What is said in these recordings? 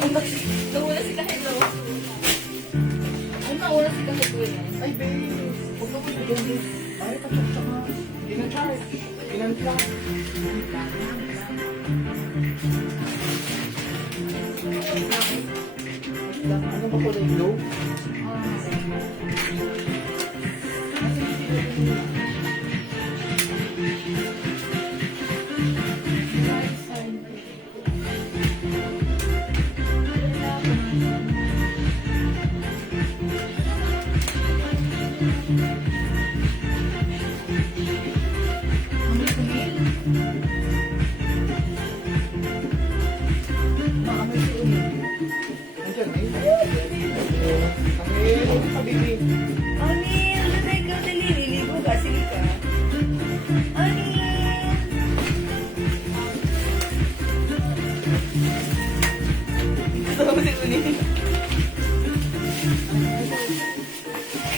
Nauna si Kahelo. Ano nauna si Kahelo niya? Ay, babe. Huwag naman na ganyan. Ay, patok-tok nga. Ginag-charge. Ginag-charge. Ano ba kulay blue? Nandiyan, eh. Habibi. Anil, nanay ka, naliligo ka. Sige ka. Anil! Kasama si Unil.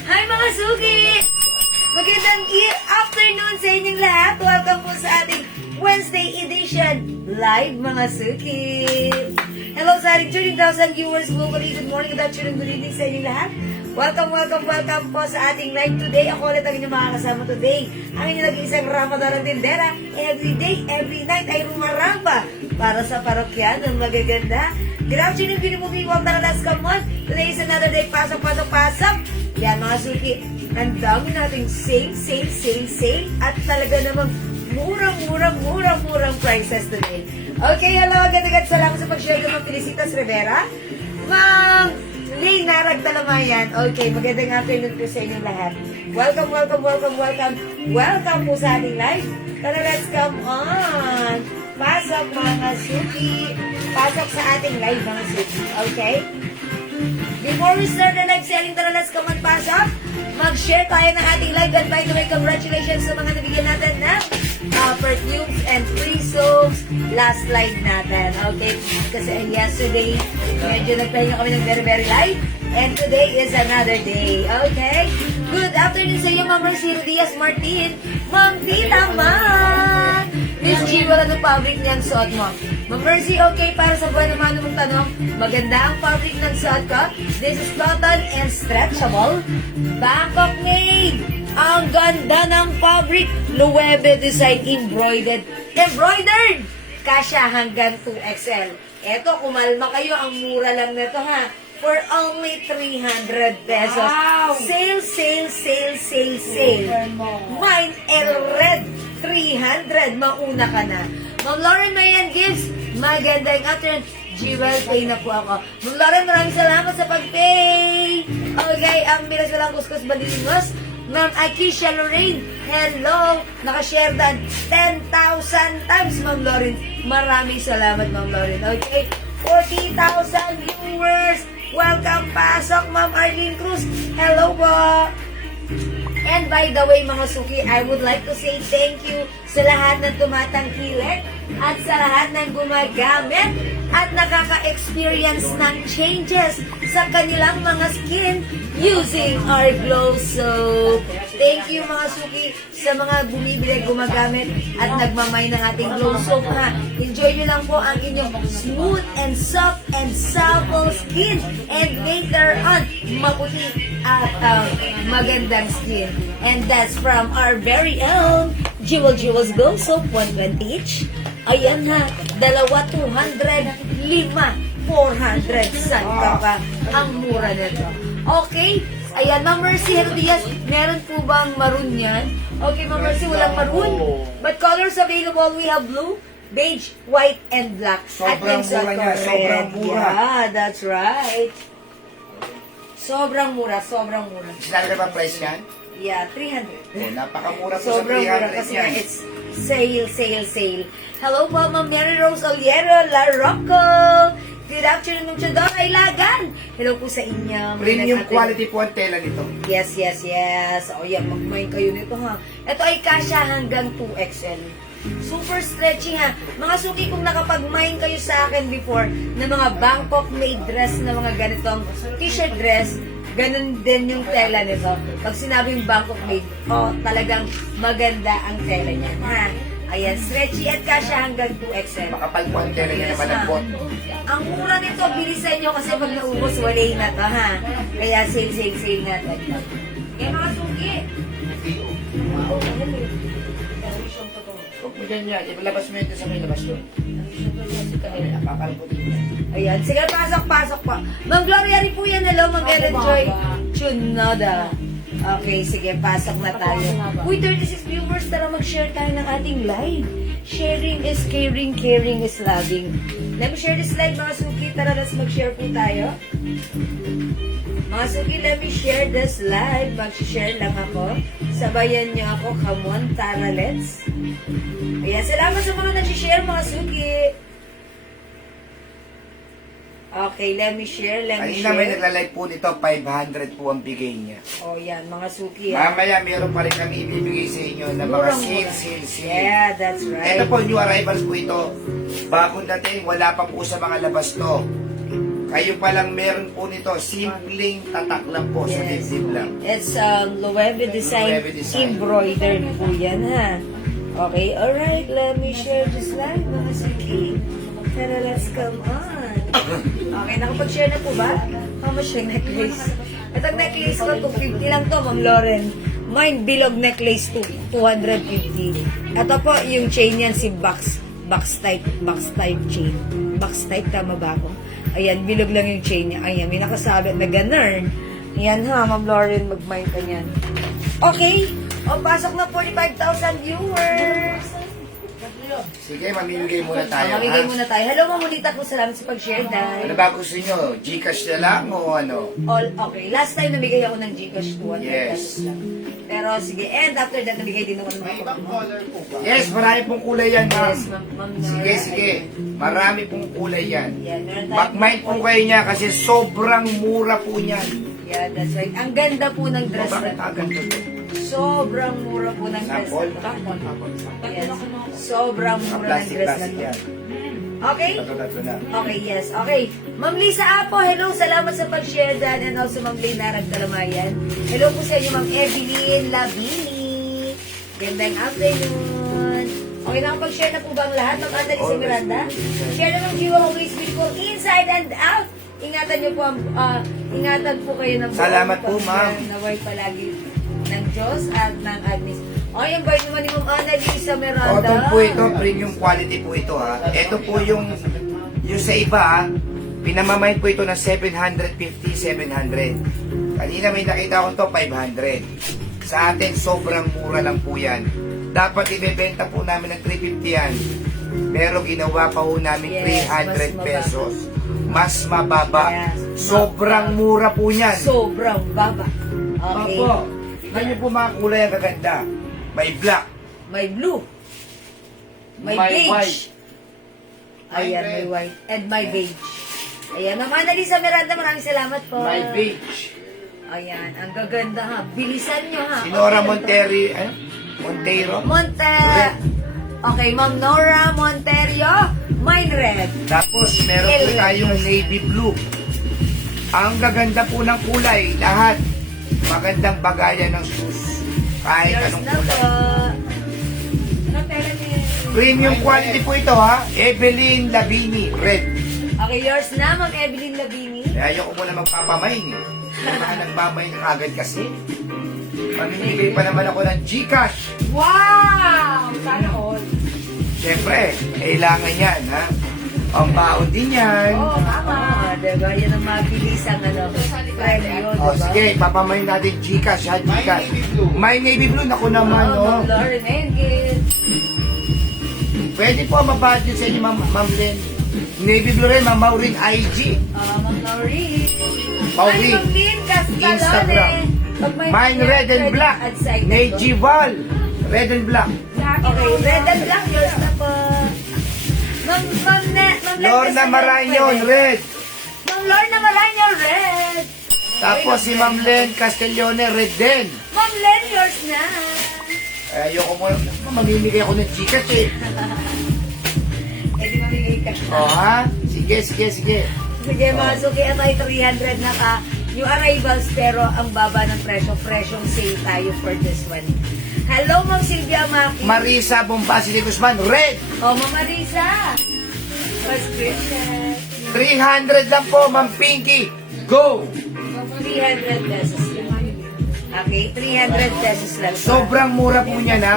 Hi mga suki! Magandang afternoon sa inyong lahat. Welcome po sa ating Wednesday edition live mga suki. Hello sa ating 30,000 viewers globally. Good morning, good afternoon, good evening sa inyong lahat. Welcome po sa ating live today. Ako ulit ang inyong makakasama today. Ang inyong nag-iisang Ramadan ng tindera. Every day, every night ay rumaramba para sa parokya ng magaganda. Good afternoon, beautiful people. Tara, let's come on. Today is another day. Pasok. Yan mga suki. Ang dami nating sale. At talaga namang murang prices today. Okay, hello, agad-agad salamat sa pag-share ng mga Felicitas Rivera. Ma'am Lay Naragdalamayan. Okay, magandang afternoon po sa inyong lahat. Welcome po sa ating live. Tara, let's come on. Pasok mga suki. Pasok sa ating live mga suki. Okay? Before we start the live selling, tara, let's come on, pasok. Mag-share tayo ng ating live. And by the way, congratulations sa mga nabigyan natin ng perfumes and free soaps last live natin. Okay? Kasi yesterday, medyo nagpahinga kami ng very live. And today is another day. Okay? Good afternoon sa iyo, Ma'am Mercy Diaz Martin. Ma'am Tita Man! Miss G, wala ng fabric niyang suot mo. Ma'am Mercy, okay, para sa buwan naman mong tanong, maganda ang fabric ng suot ko. This is cotton and stretchable. Bangkok made! Ang ganda ng fabric. Loewe design embroidered. Kasya hanggang 2XL. Eto, kumalma kayo. Ang mura lang nito ha. For only 300 pesos. Wow! Sale. Mine El Red. 300. Mauna ka na. Ma'am Lauren Marian Gibbs. Magandang afternoon. Jewel, pay na po ako. Ma'am Lauren, maraming salamat sa pag-pay. Okay, ang bilas walang kuskus balingos. Ma'am Akisha Lorraine, hello! Nakashare dan 10,000 times, Ma'am Lauren. Maraming salamat, Ma'am Lauren. Okay, 40,000 viewers. Welcome, pasok, Ma'am Arlene Cruz. Hello po. And by the way, mga suki, I would like to say thank you sa lahat ng tumatangkilik at sa lahat ng gumagamit at nakaka-experience ng changes sa kanilang mga skin using our Glow Soap. Thank you mga suki sa mga bumibili, gumagamit at nagmamay ng ating Glow Soap ha. Enjoy nyo lang po ang inyong smooth and soft and supple skin and later on maputi at magandang skin. And that's from our very own Jewel's Glow Soap, 120 each. Ayan ha, dalawa 200, 5 400. Saan ka pa? Ang mura nito. Okay? Ayan, Ma'am Mercy Herdias, meron po bang maroon yan? Okay, Ma'am Mercy, walang maroon. But colors available, we have blue, beige, white, and black. Sobrang mura niya, sobrang mura. Yeah, that's right. Sobrang mura. Sinabi na ba price yan? Yeah, 300. Oh, napakamura po Sobrang sa mura 300 kasi yan. nga it's sale. Hello po, Ma'am Mary Rose Oliero, La Rocco. Good afternoon, Ma'am Chodora Ilagan. Hello po sa inyo. Premium quality po ang tela nito. Yes. O yan, mag-mine kayo nito ha. Ito ay kasya hanggang 2XL. Super stretchy ha. Mga suki, kung nakapag-mine kayo sa akin before na mga Bangkok made dress na mga ganitong t-shirt dress, ganun din yung tela nito. Pag sinabing Bangkok made, talagang maganda ang tela niya. Ha? Ayan, stretchy at kasya hanggang 2XL. Makapal po ang tela niya na malambot. Ang mura nito, bilisan nyo kasi pag naubos, walay na to, ha? Kaya sale natin. Kaya mga suki. Huwag mo dyan yan. Ibalabas mo ito sa may labas doon. Pakalputin yan. Ayan, sige, pasok pa. Ma'am Gloria rin po yan, hello, Ma'am Ellen Joy Chunoda. Okay, sige, pasok na tayo. Uy, 36 viewers, tara mag-share tayo ng ating live. Sharing is caring, caring is loving. Let me share this live, mga suki. Tara, let's mag-share po tayo. Mga suki, let me share this live. Mag-share lang ako. Sabayan niyo ako, come on, tara, let's. Ayan, salamat sa mga nag-share, mga suki. Okay, let me share. Kanina may nagla-live po nito, 500 po ang bigay niya. Oh, yan, mga suki. Ha? Mamaya meron pa rin kami ibibigay sa inyo na mga sale. Yeah, that's right. Ito po, new arrivals po ito. Bagong dating, wala pa po sa mga labas to. Kayo pa lang meron po nito, simpleng tatak lang po sa dibdib lang. It's Loewe design, Loewe design. embroidered po yan, ha? Okay, alright, let me share this live, mga suki. Tara, let's come on. Okay, nakapag-share na po ba? How much yung necklace? Itong necklace ko, 250 lang to, Ma'am Lauren. Mine, bilog necklace to 250. Ito po, yung chain yan, si box type chain. Box type, tama ba ako? Ayan, bilog lang yung chain niya. Ayan, may nakasabit na ganun. Ayan ha, Ma'am Lauren, mag-mind ka niyan. Okay, o pasok na 45,000 viewers. Sige, mamimigay muna tayo. Mamigay ha? muna tayo. Hello, Mamulita po. Salamat sa pag-share, Ano Day. ba gusto nyo? Gcash na lang o ano? All, okay. Last time, namigay ako ng Gcash 200 Yes. pesos lang. Pero sige, and after that, namigay din ako ng mga Yes, marami pong kulay yan, ma'am. Yes, ma'am. Sige, sige. Marami pong kulay yan. Yan, meron tayo. Mag-mind po kayo niya kasi sobrang mura po niyan. Yeah, that's right. Ang ganda po ng dress Bakit na agad to? Sobrang mura po ng dress Sample? na Yes. Sobrang Sa mura ng dress plastic na yan. Okay? Tatlo na. Okay, yes. Okay. Ma'am Lisa Apo, hello. Salamat sa pag-share dyan. And also, Ma'am Lena Ragtalamayan. Hello po sa inyo, Ma'am Evelyn Labini. Gandang afternoon. Okay, nakapag-share na po ba ang lahat? Ma'am Annalisa Always Miranda? beautiful. Share na ng Jiwa Always Beautiful Inside and Out. Ingatan niyo po ang, ingatan po kayo ng Salamat po, pag- ma'am. Naway palagi ng Diyos at ng Agnes. Okay, ang bite naman ni Ma'am Annalisa Miranda. Cotton po ito, premium quality po ito ha. Ito po yung sa iba ha, pinamamahid po ito ng 750, 700. Kanina may nakita ko to 500. Sa atin, sobrang mura lang po yan. Dapat ibebenta po namin ng 350 yan. Pero ginawa pa po namin Yes, 300 mas pesos. Mas mababa. Yes, Sobrang mura po yan. Sobrang baba. Okay. Opo. Tignan niyo po mga kulay ang gaganda. May black. May blue. May May beige. white. Ayan, May may red. white. And may beige. Ayan, Ma'am Annalisa Miranda, maraming salamat po. May beige. Ayan, ang gaganda ha. Bilisan nyo ha. Sinora Okay, Monteri, Monteiro. Okay, Ma'am Nora Monterio. Mine red. Tapos meron po Red. tayong navy blue. Ang gaganda po ng kulay, lahat. Magandang bagayan ng shoes. Kahit Yours anong na po. kulay. Anong pera niya? Premium quality po ito ha. Evelyn Labini, red. Okay, yours na, Ma'am Evelyn Labini. Ayoko muna magpapamain eh. May mga nagmamain agad kasi. Mamimigay pa naman ako ng Gcash. Wow! Sana all. Siyempre, kailangan yan ha. Ang baon din yan. Oo, tama. Diba? Yan ang mabilis ang premyo, diba? O sige, papamain natin Gcash ha, Gcash. May navy blue, naku naman Oo, oh. Ma'am Lauren Engel. Pwede po mabudget sa inyo, Ma'am Len. Navy blue rin, Ma'am Maureen IG. Ma'am Lauren. Maureen. Ay, Ma'am Lynn Castalone. Instagram. Pag may Mine red and black. outside na to. Nejival. Red and black. Okay, red and black. Yours na po. Ma'am Lorna Marañon, red. Ma'am Lorna Marañon, red. Tapos si Ma'am Len Castellone, red din. Ma'am Len, yours na. Ayoko mo, mamimigay ako ng Gcash eh. Eh, di mamigay ka. O ha? Sige, sige, sige. Sige, mga suki at ay 300 na ka. New arrivals, pero ang baba ng presyo. Presyong sale tayo for this one. Hello, Ma'am Sylvia Maki. Marisa Bombasi de Guzman, red. Oh, Ma'am Marisa. First Christian. 300 lang po, Ma'am Pinky. Go! 300 pesos lang. Okay, 300 pesos lang. Sobrang mura po niya na.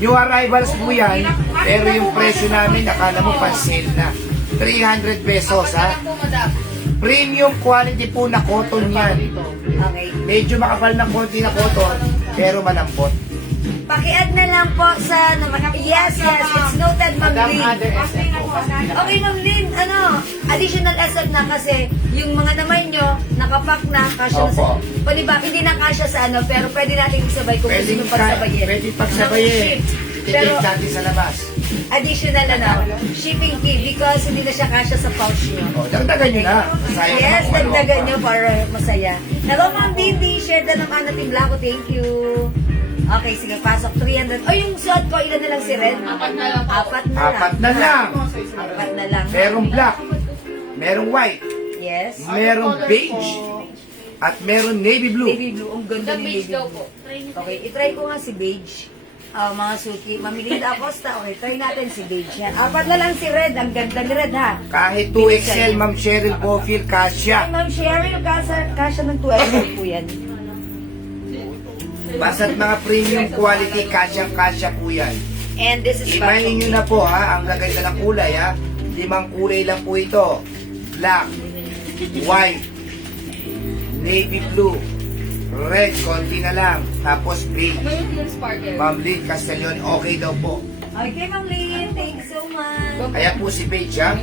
New arrivals po yan, pero yung presyo namin, akala mo pa-sale na. 300 pesos, ha? Premium quality po na cotton yan. Okay. Medyo makapal ng konti na cotton, pero malambot. Paki-add na lang po sa... Yes, it's noted, Ma'am Lynn. Okay, Ma'am Lynn, additional asset na kasi yung mga naman nyo, nakapack na, kasya na sa... Opo. Palibak, hindi na kasya sa pero pwede natin isabay kung gusto nyo pagsabayin. Pwede pagsabayin. Pero Titake natin sa labas. additional shipping fee because hindi na siya kasya sa pouch nyo. O, dagdagan nyo na. Sayang Yes, naman kung ano. dagdagan nyo para masaya. Hello, Ma'am Dindi. Share na naman natin Blanco. Thank you. Okay, sige, pasok. 300. O, yung suot ko, ilan na lang si Red? Apat na lang. Apat na lang. Apat na lang. Merong black, merong white, Yes. merong beige, at merong navy blue. Baby blue. Ang ganda ni baby blue. Okay, itry ko nga si beige. Mga suki. Mamili na Acosta. Okay, try natin si beige. Yan. Apat na lang si Red. Ang ganda ni Red, ha? Kahit 2XL, Ma'am Cheryl Bofield, Ay, kasya. Ma'am Sherry, kasya ng 2XL po yan. Basta't mga premium quality, kasyang-kasya po yan. And this is Imahin nyo na po, ha, ang gaganda ng kulay, ha. 5 kulay lang po ito. Black, white, navy blue, red, konti na lang. Tapos beige. Ma'am Lynn Castellon, okay daw po. Okay, Ma'am Lynn. Thank you so much. Kaya po si beige, ha.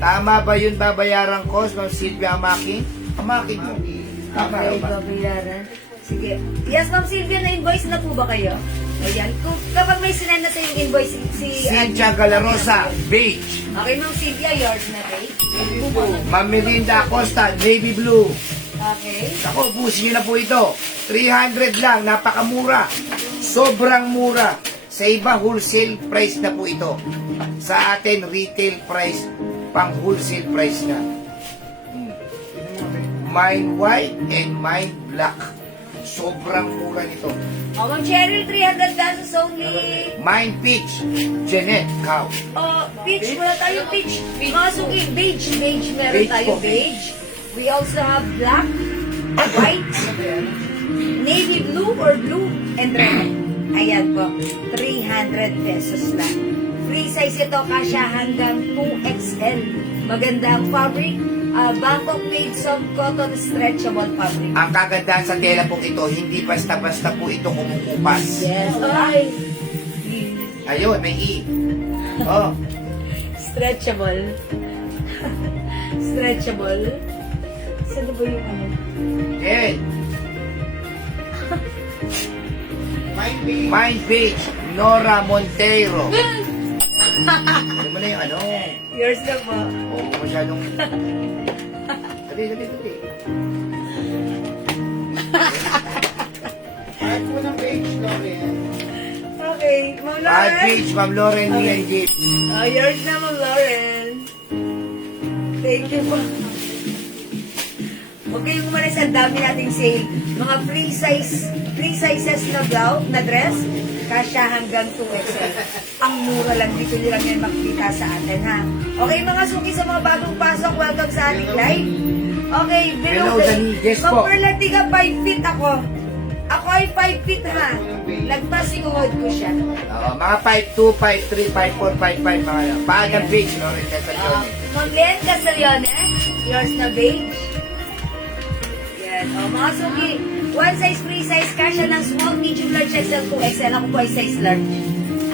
Tama ba yun babayaran ko, Ma'am Sylvia Amaking? Amaking mo. Tama Okay, ba? babayaran. Sige. Yes, Ma'am Sylvia, na-invoice na po ba kayo? Ayan. Kapag may sinend na sa yung invoice, si... Cynthia Galarosa, beige. Okay, Ma'am Sylvia, yours na, okay? Ma'am Melinda Acosta, navy blue. Okay. Ako, busin nyo na po ito. 300 lang, napakamura. Sobrang mura. Sa iba, wholesale price na po ito. Sa atin, retail price, pang wholesale price na. Mine white and mine black. Sobrang mura nito. Oh, Ma'am Cheryl, 300 pesos only. Mine peach, Jeanette Cow. Oh, peach. Wala tayong peach. Mga suki, beige. Beige. Meron Beige tayong po. beige. We also have black, white, navy blue or blue, and red. Ayan po. 300 pesos lang. Free size ito, kasya hanggang 2XL. Magandang fabric. Bangkok made soft cotton stretchable fabric. Ang kagandahan sa tela po ito, hindi basta-basta po ito kumukupas. Yes. Ay. Ayun, may E. Oh, Stretchable. Stretchable. Saan ba yung ano? yan. Mind page, Nora Monteiro. Ano mo na yung ano? Yours na po. Oo, masyadong... Dali. Kahit po ng page, Loren. Okay, Ma'am Ad Lauren. page, Ma'am Lauren Nian Gifts. Yours na, Ma'am Lauren. Thank you po. Huwag kayong umalis, ang dami nating sale. Mga free sizes na blouse, na dress, kasya hanggang 2XL. Ang mura lang, dito nyo lang yan makikita sa atin, ha? Okay, mga suki sa mga bagong pasok, welcome sa ating live. Okay, Hello, Dani. Yes po. Magperlati ka, 5 feet ako. Ako ay 5 feet, ha? Lagpas yung uhod ko siya. Mga 5'2", 5'3", 5'4", 5'5", mga yan. Paagang page, Lauren Castellon. Ma'am Len Castellone, yours na beige. Yan. Mga suki, one size, free size, kasya ng small, medium, large, XL, 2XL. Ako po ay size large.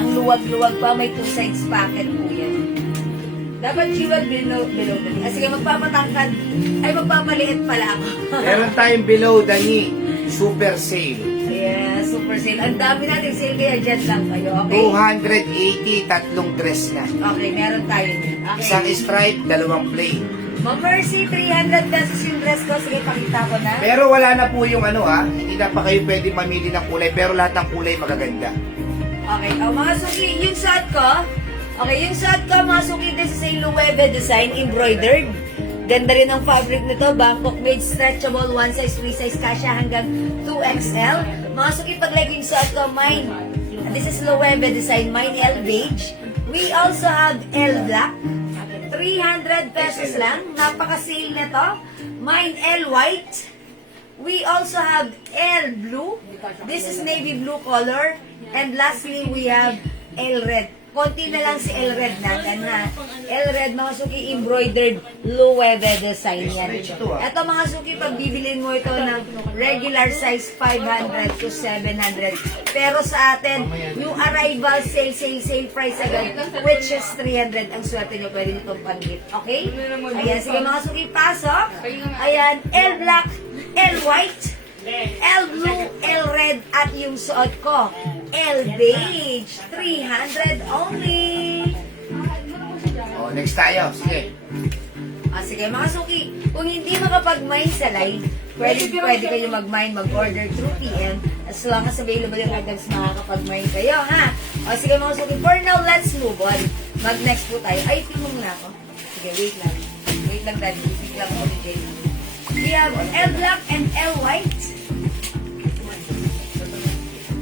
Ang luwag-luwag pa, may 2 sides packet po yan. Dapat jewel below the sige, magpapatangkad. Ay, magpapaliit pala ako. Meron tayong below the knee, super sale. Yeah, super sale. Ang dami natin sale, kaya dyan lang kayo, okay? 280, tatlong dress na. Okay, meron tayo. Okay. Isang stripe, dalawang plain. Ma'am Mercy, 300 pesos yung dress ko. Sige, pakita ko na. Pero wala na po yung ano ha, hindi na pa kayo pwede mamili ng kulay, pero lahat ng kulay magaganda. Okay, mga suki, yung suot ko, yung suot ko, mga suki, this is a Loewe design, embroidered. Ganda rin ang fabric nito, Bangkok made, stretchable, one size, free size, kasya hanggang 2XL. Mga suki, paglagay yung suot ko, mine, this is Loewe design, mine L beige. We also have L black, 300 pesos lang. Napaka-sale na to. Mine L white. We also have L blue. This is navy blue color. And lastly, we have L red. Konti na lang si L red natin ha. L red, mga suki, embroidered Loewe design yan. Ito mga suki, pag bibilin mo ito ng regular size 500 to 700. Pero sa atin, yung arrival sale price agad, which is 300. Ang swerte nyo, pwede nyo itong pang-gift. Okay? Ayan, sige mga suki, pasok. Ayan, L black, L white, L blue, L red, at yung suot ko, L beige, 300 only. Oh, next tayo. Sige. Sige mga suki, kung hindi makapag-mine sa live, pwede kayo mag-mine, mag-order through PM, as long as available yung items, makakapag-mine kayo, ha? Sige mga suki, for now, let's move on. Mag-next po tayo. Ay, tingnan muna ako. Sige, wait lang. Wait lang, daddy. Wait lang ako, DJ. We have L black and L white.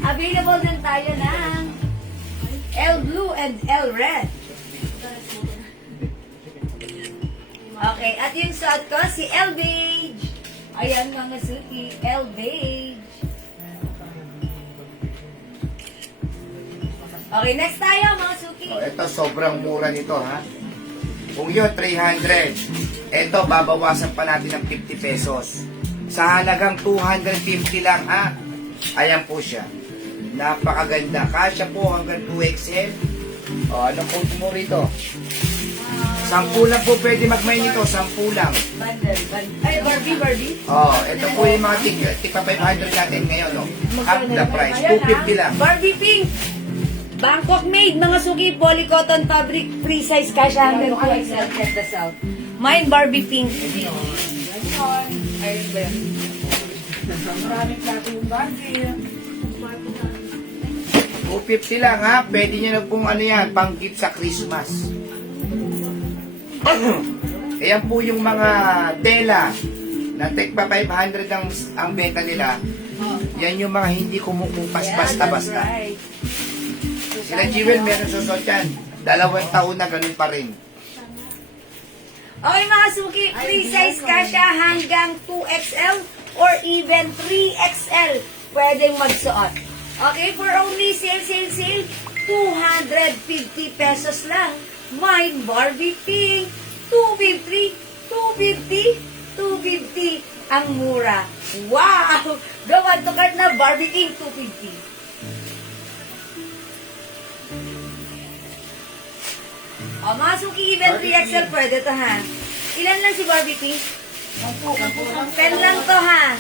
Available din tayo ng L blue and L red. Okay, at yung suot ko, si L beige. Ayan mga suki, L beige. Okay, next tayo mga suki. Oh, ito, sobrang mura nito, ha? Kung yun, 300. Ito, babawasan pa natin ng 50 pesos. Sa halagang 250 lang, ha? Ayan po siya. Napakaganda. Kasya po hanggang 2XL. O, ano po mo rito? 10 lang po pwede mag-mine nito. 10 lang. Bundle. Ay, Barbie. O, ito po yung mga tigpa 500 natin ngayon, no? Half the price. 250 lang. Barbie pink. Bangkok made, mga suki, polycotton fabric, free size, kasya hanggang 2XL. Check this out. Mine Barbie pink. Ayun ba yun? Maraming plato yung Barbie. 250 lang, ha? Pwede nyo na pong ano yan, pang gift sa Christmas. Ayan po yung mga tela na tigpa 500 ang benta nila. Yan yung mga hindi kumukupas basta-basta. Right. Sila Jewel, meron susot yan. 2 taon na ganun pa rin. Okay mga suki, free size kasya hanggang 2XL or even 3XL pwedeng magsuot. Okay, for only sale, 250 pesos lang. Mine Barbie pink, 250. Ang mura. Wow! Gawan to cart na Barbie pink, 250. Mga suki, even 3XL pwede to ha. Ilan lang si Barbie pink? 10 lang to ha.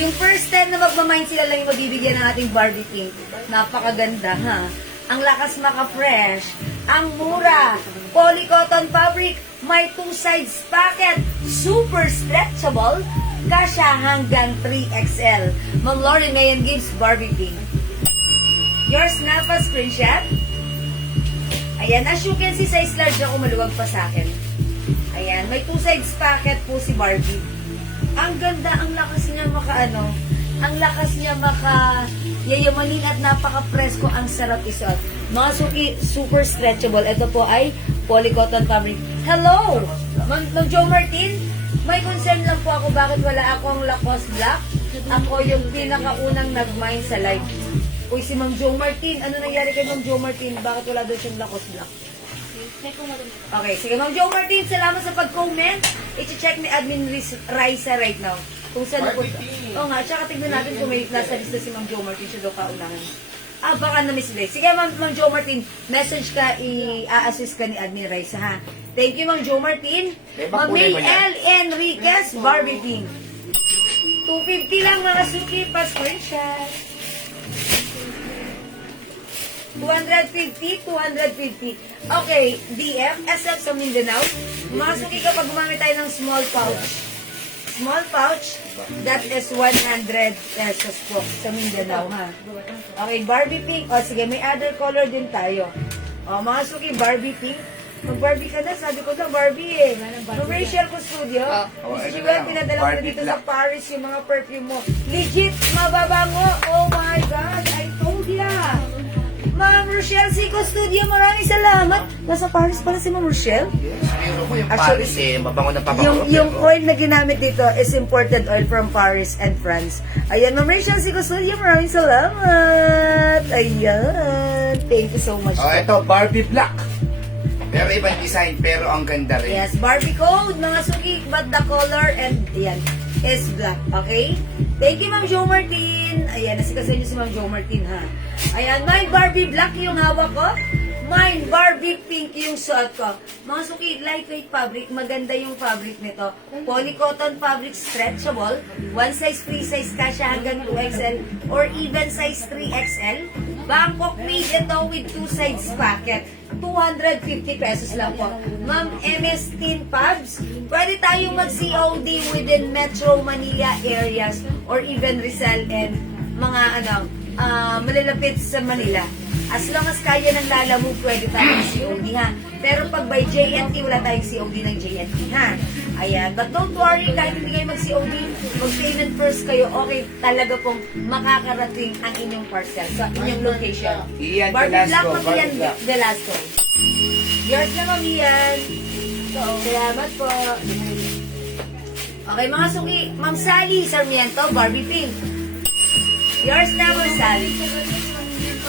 Yung first 10 na magmamind sila lang yung mabibigyan ng ating Barbie pink. Napakaganda ha. Ang lakas maka-fresh. Ang mura. Polycotton fabric. May 2 sides packet. Super stretchable. Kasya hanggang 3XL. Ma'am Lauren Mayan gives Barbie pink. Yours na pa screenshot. Ayan, as you can see, size large ako, maluwag pa sa akin. Ayan, may 2 sides packet po si Barbie. Ang ganda, ang lakas niya yayamanin at napaka-presko, ang sarap isuot. Mga suki, super stretchable. Ito po ay polycotton fabric. Hello! Ma'am Jo Martin, may concern lang po ako, bakit wala akong Lacoste Black? Ako yung pinakaunang nag-mine sa live. Uy, si Ma'am Jo Martin, ano nangyari kay Ma'am Jo Martin? Bakit wala doon siyang Lacoste Black? Okay, sige Ma'am Jo Martin, salamat sa pag-comment. I-check ni Admin Raisa right now. Kung saan na po. Oo nga, tsaka tignan natin kung may nasa lista si Ma'am Jo Martin, siya daw kaunahan. Baka na-misplay. Sige Ma'am Jo Martin, message ka, i-assist ka ni Admin Raisa ha. Thank you Ma'am Jo Martin. Ma'am May L. Enriquez, Barbie Pink. 250 lang mga suki, pa-screenshot. 250. Okay, DF, SF sa Mindanao. Mga suki, kapag gumamit tayo ng small pouch, that is 100 pesos po sa Mindanao, ha? Okay, Barbie pink. O, sige, may other color din tayo. O, mga suki, Barbie pink. Mag-Barbie ka na, sabi ko na Barbie eh. Nung Rachel ko studio, si Jewel, pinadala ko dito sa Paris yung mga perfume mo. Legit, mababango. Oh my God, I told ya. Ma'am Rochelle Sico Studio, maraming salamat. Nasa Paris pala si Ma'am Rochelle. Yes, biro mo yung Actually, Paris mabango na pabango. Yung oil na ginamit dito is imported oil from Paris and France. Ayan, Ma'am Rochelle Sico Studio, maraming salamat. Ayan. Thank you so much. Oh, ito, Barbie Black. Pero ibang design, pero ang ganda rin. Yes, Barbie code, mga suki, but the color and yan, is black, okay? Thank you, Ma'am Jo Martin. Ayan, nasikasan niyo si Ma'am Jo Martin, ha? Ayan, mine Barbie black yung hawak ko. Mine Barbie pink yung suot ko. Mga suki, lightweight fabric, maganda yung fabric nito. Polycotton fabric, stretchable. One size, free size, kasya hanggang 2XL or even size 3XL. Bangkok made ito with two sides packet. 250 pesos lang po. Ma'am, MS Tin Pubs, pwede tayong mag-COD within Metro Manila areas or even Rizal and mga malalapit sa Manila. As long as kaya ng Lalamove, pwede tayong COD, ha? Pero pag by JNT, wala tayong COD ng JNT, ha? Ayan. But don't worry, kahit hindi kayo mag-COD, mag-payment first kayo, okay, talaga pong makakarating ang inyong parcel sa inyong location. Ian Barbie Black, Velasco, Ma'am Ian Barbie Black. Velasco. Yours na, Ma'am Ian. So, salamat po. Okay, mga suki. Ma'am Sally Sarmiento, Barbie Pink. Yours na, Ma'am Sally.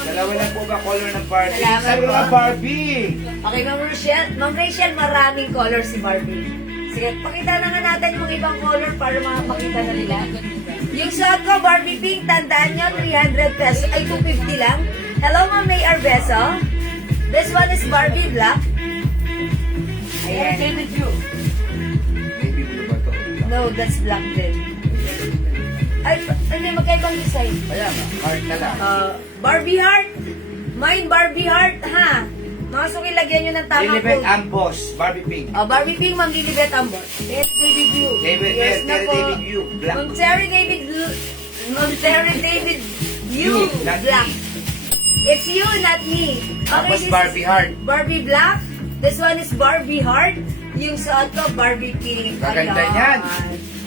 Dalawa lang po ba color ng Barbie? Salamat Sabi po. mga Barbie! Okay, Ma'am Rachel. Ma'am Rachel, maraming color si Barbie. Sige, pakita na nga natin yung ibang color para makapakita na nila. Yung suot ko, Barbie Pink, tandaan nyo, 300 pesos, ay 250 lang. Hello, Ma'am May Arbeso. This one is Barbie Black. Ayan. Baby blue ba to? No, that's black din. Ay, hindi, magkaibang design. Kaya nga, heart na lang. Barbie Heart. Mine Barbie Heart, ha? Mga suki, lagyan nyo ng tamang Lilibet code. Amboss, Barbie Pink. Barbie Pink, Ma'am Lilibet Ambot. David Blue. David, Yes na Terry po. David Yu, black. Ma'am Terry David Blue. Ma'am Terry David You, You, not black. me. It's you, not me. Tapos this is Barbie Heart. Barbie Black. This one is Barbie Heart. Yung suot ko, Barbie Pink. Maganda Ayan. yan.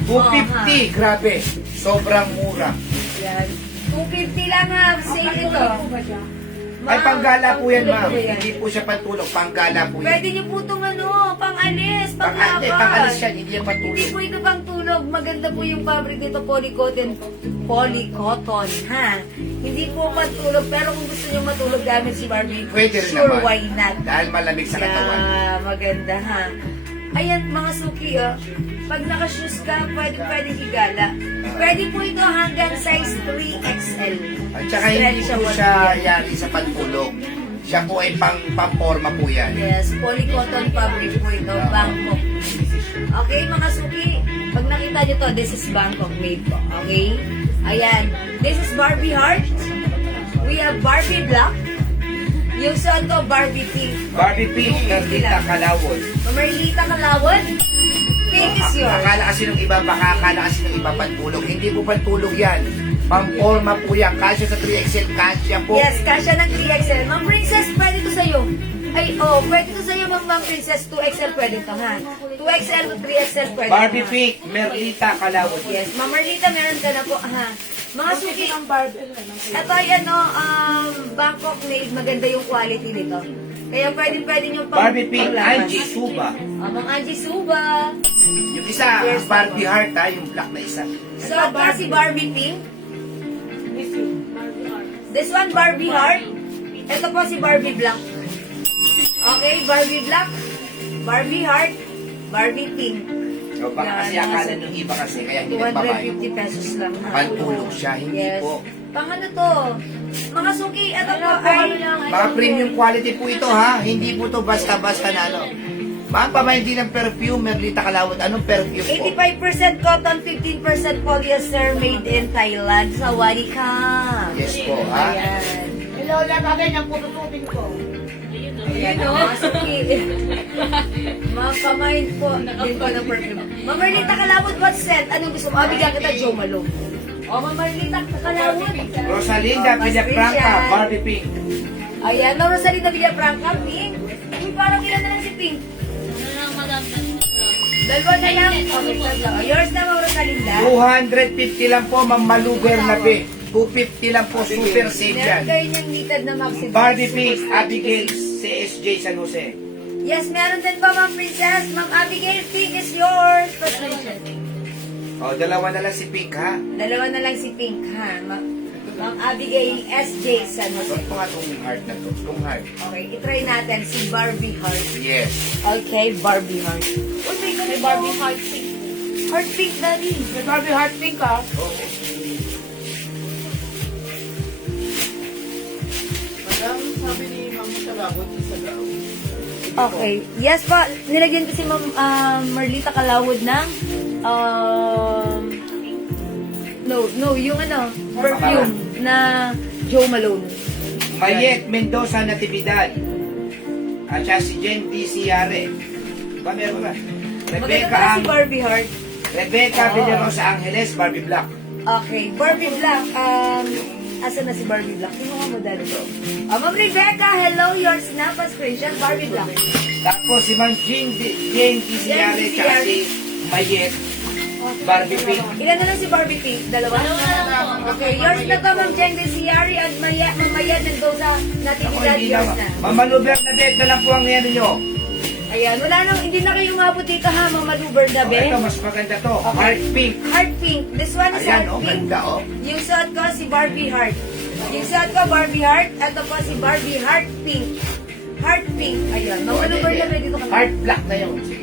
Oh, 250, grabe. Sobrang mura. Yan. 250 lang, ha. Sale ito. Ay, panggala po yan, ma'am. Tulog po yan. Hindi po siya pantulog. Panggala po yan. Pwede niyo po itong pang-alis, Pangalis, pang-lakad. pangalis yan. Hindi yan Hindi pantulog. po ito pang tulog. Maganda po yung fabric nito, polycotton, ha? Hindi po pantulog, pero kung gusto niyo matulog gamit si Barbie, Pwede rin sure, naman. why not? Dahil malamig sa katawan. Yeah, maganda, ha? Ayan, mga suki, oh. Pag naka-shoes ka, pwede higala. Pwede po ito hanggang size 3XL. At saka hindi po Stretchable siya yan. yari sa pantulog. Siya po ay pang-forma po yan. Yes, polycotton fabric po ito, Bangkok. Okay, mga suki, pag nakita nyo to, this is Bangkok made po. Okay? Ayan. This is Barbie Heart. We have Barbie Black. Yung suot ko, Barbie Pink. Barbie Pink, Carlita Kalawon. Mamarlita Kalawon. Pink is yours. Akala kasi ng iba, baka akala kasi ng iba pantulog. Hindi po pantulog yan. Pang-forma po yan. Kasya sa 3XL, kasya po. Yes, kasya ng 3XL. Ma'am Princess, pwede to sa'yo. Ay, pwede to sa'yo, Ma'am Princess. 2XL pwede to, ha? 2XL to 3XL pwede. Barbie ha? Pink, Merlita Kalawon. Yes, Ma'am Marlita, meron ka na po, ha? Mga suki, ito ay Bangkok made, maganda yung quality nito. Kaya pwede nyo pang Barbie Pink, panglaban. Angie Suba. Ma'am Angie Suba. Yung isa, Yes. Barbie Heart ha, yung black na isa. So, si Barbie Pink. This one, Barbie Heart. Ito po si Barbie Black. Okay, Barbie Black, Barbie Heart, Barbie Pink. O baka kasi Yan, akala nasa ng iba kasi, kaya hindi nagbabayo. 250 pesos lang. ha? Pantulog siya, hindi Yes. po. Pang ano to? Mga suki, ito po ay... Mga premium quality po ito ha, hindi po to basta-basta na ano. Ma'am, pamaindi ng perfume, Merlita Kalawon. Anong perfume po? 85% cotton, 15% polyester made in Thailand. Sawadee-ka. Yes po, ha? Ayan. Hello, lagay ng pututubin ko. Ayan, mga suki. Mga kamain po. Din po ng perfume. Ma'am Merlita Kalawon, what scent? Anong gusto mo? Bigyan kita, Joe Malo. Ma'am Merlita Kalawon. Rosalinda Villafranca, Barbie Pink. Ayan, Ma'am Rosalinda Villafranca, Pink. Parang ilan na lang si Pink? Dalawa na lang. Okay, tatlo. Yours na, Ma'am Rosalinda. 250 lang po, Ma'am Malu Bernabe. 250 lang po, super safe Meron yan. kayo niyang knitted na maxi dress. Barbie Super Pink, stretchy. Abigail, CSJ San Jose. Yes, meron din pa, Ma'am Princess. Ma'am Abigail, Pink is yours. Pasensya. O, dalawa na lang si Pink, ha? Dalawa na lang si Pink, ha? Ma'am Abigail, SJ San Ito Jose. nga itong heart na to. Itong heart. Okay, itry natin si Barbie Heart. Yes. Okay, Barbie Heart. Uy, may ganito. May Barbie heart pink. Heart pink na rin. May Barbie heart pink ah. Okay. Madam, sabi ni Ma'am Kalawad sa daw. Okay. Yes po, nilagyan ko si Ma'am Marlita Kalawod ng yung perfume na Joe Malone. Mayet Mendoza Natividad. At siya si Jen D. Ciare. Ba, meron ba? Maganda Rebecca pala si ang... Barbie Heart. Rebecca Villarosa Angeles, Barbie Black. Okay, Barbie Black. Asan na si Barbie Black? Sino ka modelo to? Ma'am Rebecca, hello, your snap screenshot, Barbie Black. Tapos si Ma'am Jen D. Ciare, Jen D. tsaka Ciare. si Mayet. Barbie Pink. Ilan na lang si Barbie Pink? Dalawa? Okay, yours na to, Ma'am Jen D. Ciari at Ma'am Maya Mendoza. Ako Natividad, hindi yours na. na. Mamaluber na din. Ito lang po ang ano nyo. Ayan, wala nang, hindi na kayo umabot dito ha, Ma'am Maluber na, be. Ito, mas maganda to. Okay. Heart Pink. Heart Pink. This one is Ayan, Heart oh, Pink. ganda, oh. Yung suot ko, si Barbie Heart. Yung suot ko, Barbie Heart. Ito po si Barbie Heart Pink. Heart Pink. Ayan, Ma'am Maluber na, be. Dito ka na. Heart Black na yun. Sige.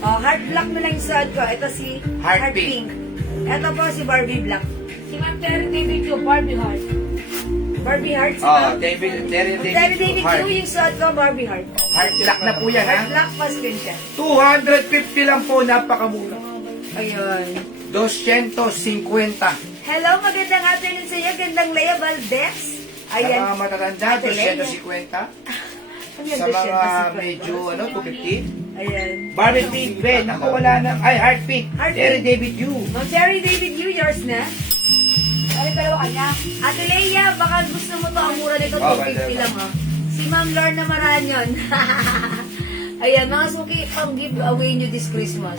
Oh, Heart Black na lang yung suot ko. Ito si Heart Heart Pink. Pink. Ito po si Barbie Black. Si Ma'am Terry David yung Barbie heart. Barbie Heart si Oh, Ma'am. Terry Terry David Heart. Q, yung suot ko, Barbie Heart. Heart Black na po yan, ha? Heart Black pa screenshot. 250 lang po, napakamura. Ayun. 250. Hello, magandang afternoon sa iyo. Gandang Lea Valdez. Sa Ayan. mga matatanda, Ate Lea. 250. Ang ganda Sa siya, mga kasi- medyo, 250. Ayan. Barbie Pink, Ben. Ako wala na. Ay, Heart Pink. Heart Terry Pink. David Yu. Ma'am Terry David Q, yours na. Ano dalawa kanya? Ate Lea, baka gusto mo to. Ang mura nito, Oh, 250 ganda. lang, ha. Si Ma'am Lorna Maranyon. Ayan, mga suki, pang giveaway nyo this Christmas.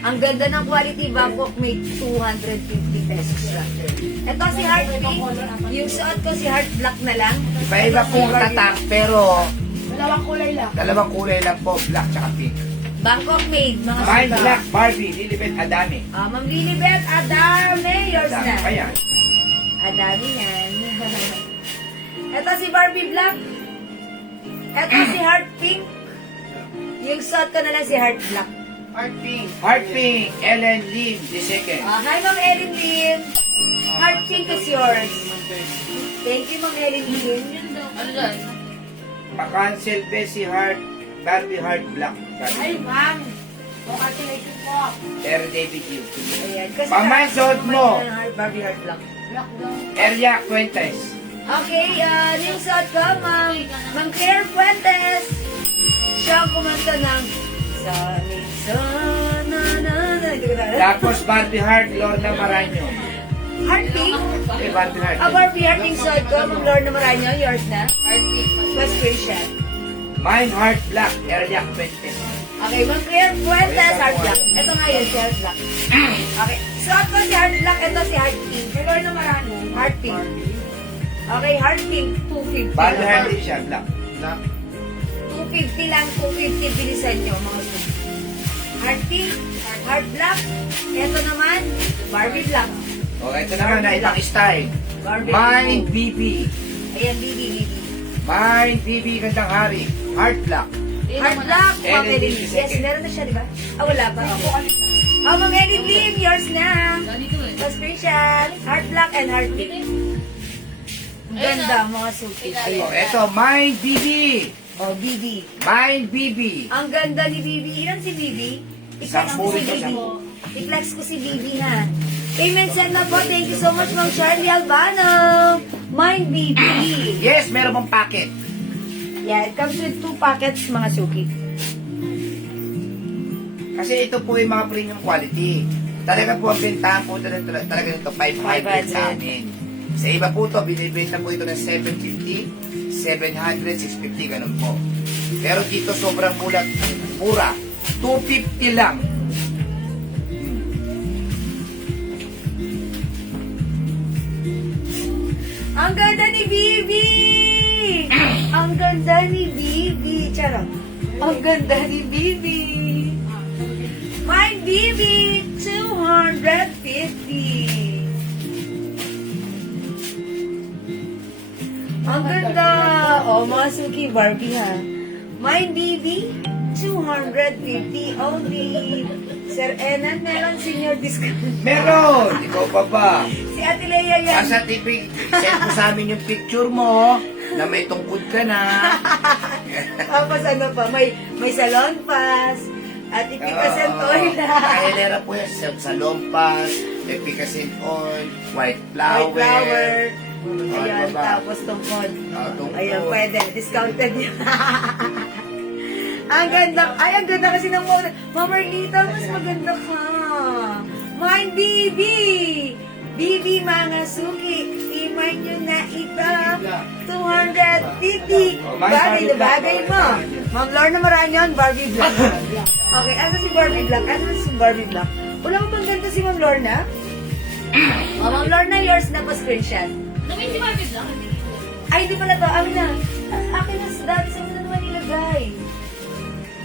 Ang ganda ng quality, Bangkok may 250 pesos lang. Ito si Heart Pink. Yung suot ko si Heart Black na lang. Iba-iba Ito si pong Barbie tatak, pero Dalawang kulay lang. dalawang kulay lang po, black tsaka pink. Bangkok made, mga Mine suka. Black, Barbie, Lilibet Adami. Ma'am Lilibet, Adame, yours Adami na. pa yan. Adami yan. Ito si Barbie Black. Ito si Heart Pink. Yung suot ko na lang si Heart Black. Heart pink. Heart Pink, Ellen Lim, the second. Hi, Ma'am Ellen Lim. Heart Pink is yours. Thank you, Ma'am Ellen Lim. Ano dyan? Pa-cancel Bessie Heart, Barbie Heart Black. Ay, ma'am. Congratulations po. Terry David Yu. Ayan. Kasi Pamain suot mo. Barbie Heart Black. Black daw. Area Fuentes. Okay, yung suot ko, Ma'am Claire Fuentes. Siya ang kumanta ng Sunny, na. Hindi ko na. Tapos Barbie Heart, Lorna Maranyo. Heart Pink. Okay, Barbie Heart. Barbie Heart yung suot ko, Ma'am Lorna Maranyo. Yours na. Heart pink. Plus screenshot. Mine Heart Black, Area Fuentes. Okay, Ma'am Claire Fuentes, Heart Black. Ito nga yun, si Heart Black. Okay, suot ko si Heart Black, ito si Heart Pink. May Lorna Maranyo. Heart Pink. Okay, Heart Pink, 250 Barbie lang. Heart din siya, Black. Black. 250 lang, 250 bilisan nyo mga suit. Heart Pink, Heart Black. Ito naman, Barbie Black. Okay, ito naman na ibang style. Barbie Mine BB. Ayan, Bibi. Mine BB, gandang hari. Heart Black. Heart Black, Ma'am Ellen Ellen Lim, Lim. Yes, second. meron na siya, di ba? Wala pa. Ma'am Ellen Lim, yours na. Plus screenshot, Heart Black and Heart Pink. Ang ganda, mga suki. Oh, Ayan. ito, Mine BB. Oh, Bibi. Mine BB. Ang ganda ni Bibi. Ilan si Bibi? I-flex ko si Sampu ito, Bibi. sampu. I-flex ko si Bibi, ha? Payment send na po. Thank you so much, Ma'am Charlie Albano. Mine Bibi. Yes, meron pong packet. Yeah, it comes with 2 packets, mga suki. Kasi ito po yung mga premium quality. Talaga po ang bentahan po talaga nito 500 sa amin. Sa iba po to, binibenta po ito ng 750, 700, 650, ganun po. Pero dito sobrang mura. 250 lang. Ang ganda ni Bibi! Ang ganda ni Bibi! Charot. Ang ganda ni Bibi! My Bibi! 250! Ang ganda! Oh, mga Suki Barbie ha. My Bibi! 250 only. Sir Enan, meron senior discount. Meron! Ikaw pa ba? Si Ate Lea yan. Sa tipig, send mo sa amin yung picture mo na may tungkod ka na. Tapos ano pa, may salon pass, at ipikasen oil na. Kahilera po yan sa salon pass, ipikasen oil, white flower. White flower. Ano Ayan, ba? tapos tungkod. Tungkod. Ayan, pwede. Discounted yan. Ang ganda. Ay, ang ganda kasi ng mona. Mamarlita, mas maganda ka. My Bibi! Bibi mga suki, imay nyo na ito. 250. Bagay na bagay mo. Ma'am Lorna Maranyon, Barbie Black. Okay, asa si Barbie Black? Asa si Barbie Black? Wala mo bang ganito si Ma'am Lorna? Oh, Ma'am Lorna, yours na pa-screenshot. Namin si Barbie lang. Ay, di pala to. Amin na. Akin na, dati sa na naman nilagay.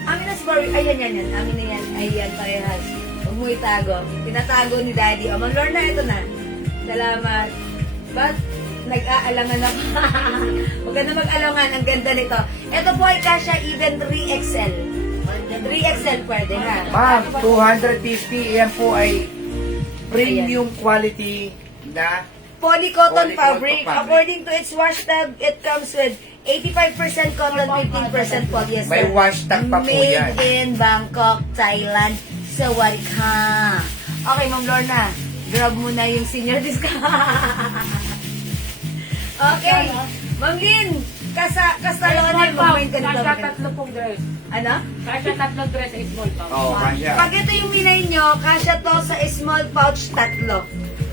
Amin na si Barbie. Ayan, yan. Amin na yan. Ayan, parehas. Huwag mo itago. Tinatago ni Daddy. O, Ma'am Lorna, ito na. Salamat. Ba't nag-aalangan ako? Huwag ka na mag-alangan. Ang ganda nito. Ito po ay kasha even 3XL. 3XL pwede ha. Ma'am, 250, yan po ay premium quality na Polycotton Polycotton fabric. fabric. According to its wash tab, it comes with 85% cotton, 15% polyester. may wash tag pa po yan. Made in Bangkok, Thailand. Sawari ka. Okay, Ma'am Lorna. Grab mo na yung senior discount. Okay. Ma'am Lynn, kastalone, mag-point ka nito. Kasha tatlo pong dress. Ano? Kasha tatlong dress ay small pa. Oo, kanya. Pag ito yung minay nyo, kasya to sa small pouch tatlo.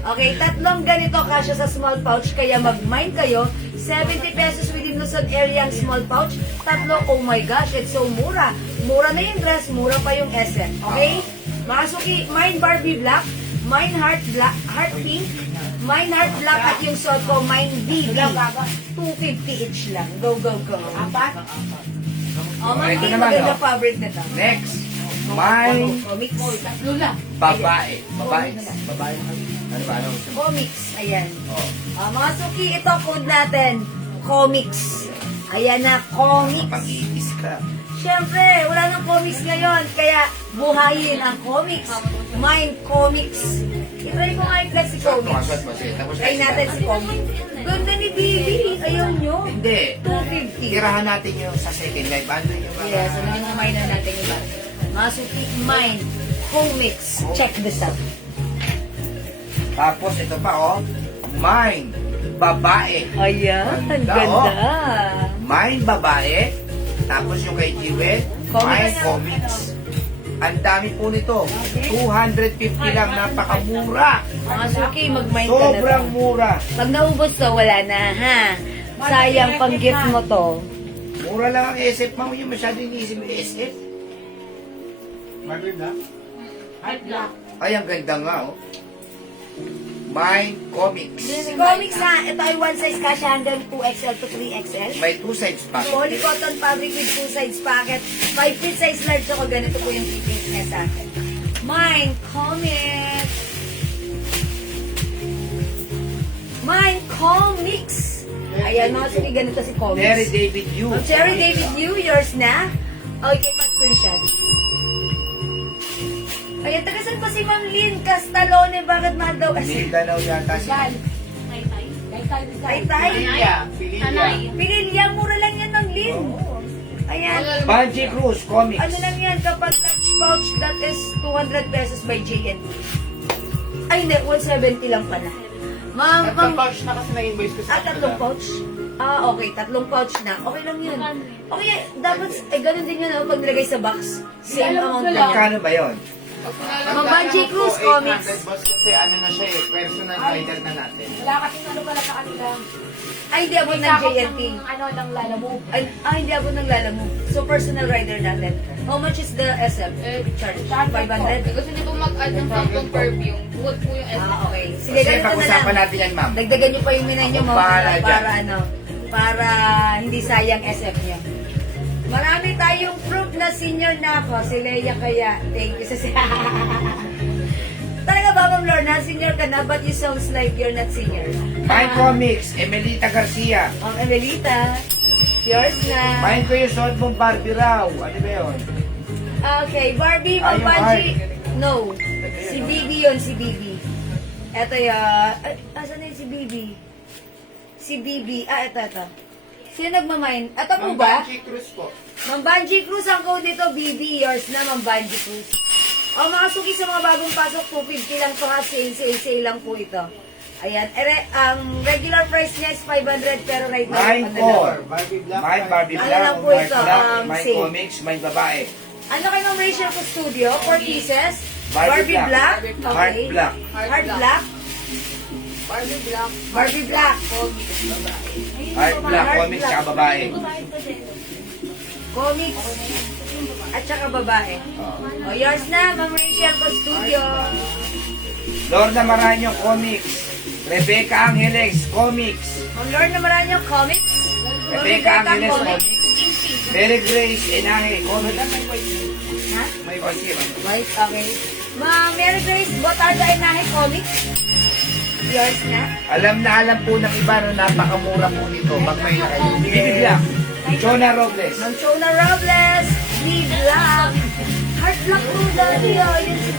Okay, tatlong ganito kasya sa small pouch, kaya mag-mine kayo. 70 pesos within Luzon area ang small pouch. Tatlo, oh my gosh, it's so mura. Mura na yung dress, mura pa yung SM. Okay? Mga suki, mine Barbie Black, mine Heart Black, Heart Pink, mine Heart Black at yung suot ko, mine BB. 250 each lang. Go, go, go. Apat? Oh, Ito ma'am, naman, maganda oh. fabric nito. Next, may Comics. Tatlo lang. babae. Babae. Babae. Ano ba? Ano gusto mo? Comics. Ayan. Oh. Mga suki, ito code natin. Comics. Ayan na, comics. Pag-iis ka. Siyempre, wala nang comics ngayon. Kaya, buhayin ang comics. Mind comics. I-try ko nga yung plus si comics. Sumasot mo siya. Tapos Try natin si comics. Ganda ni Bibi. Ayaw nyo. Hindi. 250. Tirahan natin yung sa second life. Ano yung mga... Yes, ano yung mind na natin iba. Mga suki, mind comics. Check this out. Tapos ito pa oh. Mine. Babae. Ayan, ang Ganda, ganda. Mine babae. Tapos yung kay Jiwet. Mine comics. Ang dami po nito. 250 lang. Napakamura. Mga suki, mag-mind ka na. Sobrang mura. Pag naubos to, wala na, ha? Sayang pang gift mo to. Mura lang ang SF. Ma'am, yung masyado iniisip yung SF. Heart black. Ay, ang ganda nga oh. Mine comics. Si comics ha, ito ay one size kasha hanggang 2XL to 3XL. May two sides pa. Polycotton fabric with two sides packet. 5 feet size large ako, ganito po yung fitting niya sa akin. Mine comics. Mine comics. Ayan mga sige, ganito si comics. Mary David Yu. Oh, Cherry David Yu, yours na. Okay, mag-screenshot. Ayan, tagasan pa si Ma'am Lynn Castalone, bakit mahal daw? Mindanao yata siya. Tay, tay. Pililya, mura lang yan ng Lynn. Ayan. Banji Cruz comics. Ano lang yan, kapag lunch pouch, that is 200 pesos by JNT. Ay, hindi, 170 lang pala. Ma'am, Tatlong pouch na kasi na-invoice ko sa tatlong pouch? Ah, okay, tatlong pouch na. Okay lang yun. Okay, dapat, ganun din yun, pag nilagay sa box. Same amount na yan. Magkano ba yun? Mga Banji Cruz comics. Boss kasi ano na siya eh, personal rider na natin. Wala kasing ano pala sa kanila. Ay, hindi abot ng JNT. Ano, ng lalamove. Ay, hindi abot ng lalamove. So, personal rider natin. How much is the SF? Charge? 500? Gusto niyo po mag-add ng sampung perfume. Bukod po yung SF. Okay. Sige, Kasi ganito na pag-usapan lang. natin yan, ma'am. Dagdagan nyo pa yung minanyo mo Ako bahala para dyan. para hindi sayang SF niya. Marami tayong proof na senior na ako. Si Leia kaya. Thank you sa Talaga ba, Ma'am Lorna? Senior ka na, but you sounds like you're not senior. My Comics, Emelita Garcia. Ang Emelita, yours na. Main ko yung suot mong Barbie raw. Ano ba yun? Okay, Barbie, Ay, Ma'am yung Banji. heart. No. Si Bibi yun, si Bibi. Eto yun. Asan na yung si Bibi? Si Bibi. Eto. Sino nagmamine? Eto po ba? Banshee Cruz po. Ma'am Banji Cruz, ang code nito, Bibi. Yours na, Ma'am Banji Cruz. O mga suki sa mga bagong pasok, 250 lang to ha. Sale lang po ito. Ayan. Ang regular price niya is 500, pero right now, Mine ano ko. lang? Barbie Black. Mine Barbie Ano Black. lang po Mine ito, Black. Mine sale. Comics. Mine babae. Ano kayo ng Rachel ko Studio? 4 pieces. Barbie Black. Black. Okay. Heart Black. Heart Black. Barbie Black. Barbie Black. Heart Black. Heart Comics Black. tsaka babae. Comics. At saka babae. Oh. O, yours na, Ma'am Rachel ko Studio. Lorna Maraño Comics. Rebecca Angeles Comics. Ma'am Lorna Maranyo, comics. Rebecca Angeles comics. Comics. Mary Grace Enahe Comics. Ha? May kasi. White, okay. Ma'am Mary Grace, Botarga Enahe Comics. Yours na. Alam na alam po ng iba na napakamura po nito. Pag may Bibi Black. Jonah Robles. Ma'am Chona Robles, Lee Black. Heart Black po dati, oh. Yun si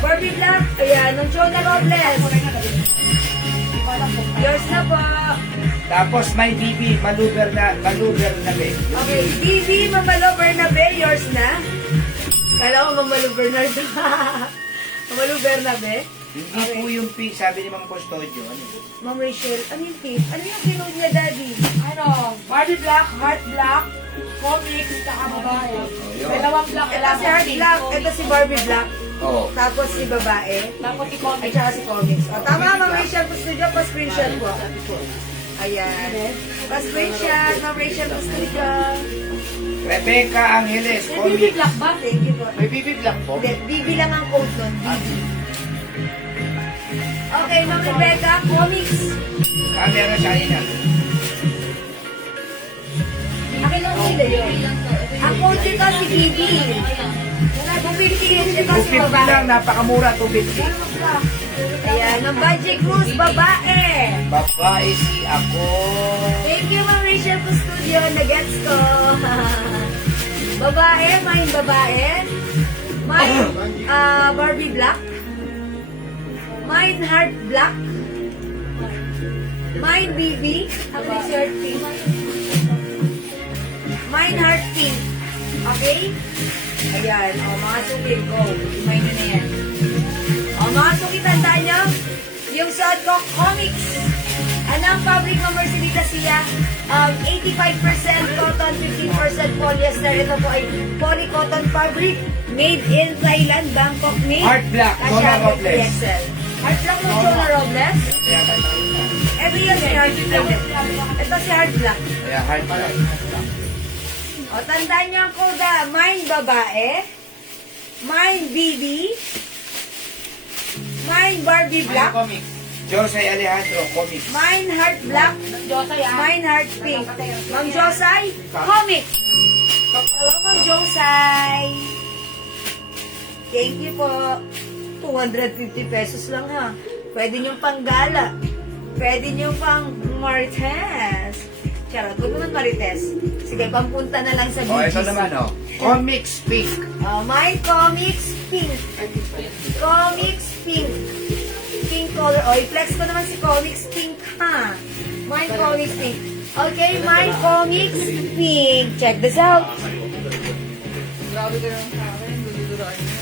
Barbie Black. Ayan, Ma'am Chona Robles. Yours na po. Tapos may Bibi Maluber na be. Okay, Bibi, Mamalo Bernabe, yours na. Kala ko Mamalo Bernardo. Mamalo Bernabe. Hindi po yung P, sabi ni Ma'am Custodio. Ano? Ma'am Rachel, ano yung tip? Ano yung kinood niya, Daddy? Ano? Barbie Black, Heart Black, comics, saka babae. yun. Dalawang black. Ito si Heart Black, ito si Barbie Black, Oo. tapos si babae, Tapos si at comics. saka si comics. O, tama, Ma'am Rachel, pa-studio, pa-screenshot po. Ayan. Pa-screenshot, Ma'am Rachel, pa-studio. Rebecca Angeles May Bibi Comics. Black ba? Thank you po. May Bibi Black po. Hindi, Bibi lang ang code nun, Bibi. Okay, Ma'am Rebecca, comics. Camera siya na. Akin lang sila yun. Ang code nito si Bibi. 250 yun siya kasi 250 babae. lang, napakamura 250. Ayan, ang Budget Cruise, babae. Babae si ako. Thank you, Ma'am Rachel po studio. Nagets ko. Babae, mine babae. Mine Barbie Black. Mine Heart Black. Mine BB. Ako ni Heart Pink. Mine Heart Pink. Okay? Ayan. O, mga suki. Go. Mine na yan. O, mga suki, tandaan nyo. Yung suot ko, comics. Ano ang fabric ng Mercedita siya? 85% cotton, 15% polyester. Ito po ay polycotton fabric made in Thailand, Bangkok made. Heart Black, Jonah Robles. XL. Heart Black ng Jonah Robles. Kaya tayo na. Ito yun si Heart Black. Ito si Heart Black. Kaya heart black. O, tandaan niyo ang koda. Mine babae. Mine BB. Mine Barbie Black. Comics. Jose Alejandro Comics. Mine Heart Black. Josay ah. Mine Heart Pink. Ma'am Josay, comic. Hello, Ma'am Josay. Thank you po. 250 pesos lang ha. Pwede niyong panggala. Pwede niyong pang Marites. Charot, huwag naman Marites. Sige, pampunta na lang sa O, ito BGC. naman, o. Comics Pink. My Comics Pink. Comics Pink. Pink color. O, i-flex ko naman si Comics Pink, ha? My Comics Pink. Okay, My Comics Pink. Check this out. Grabe ka lang sa akin. Duduraan mo.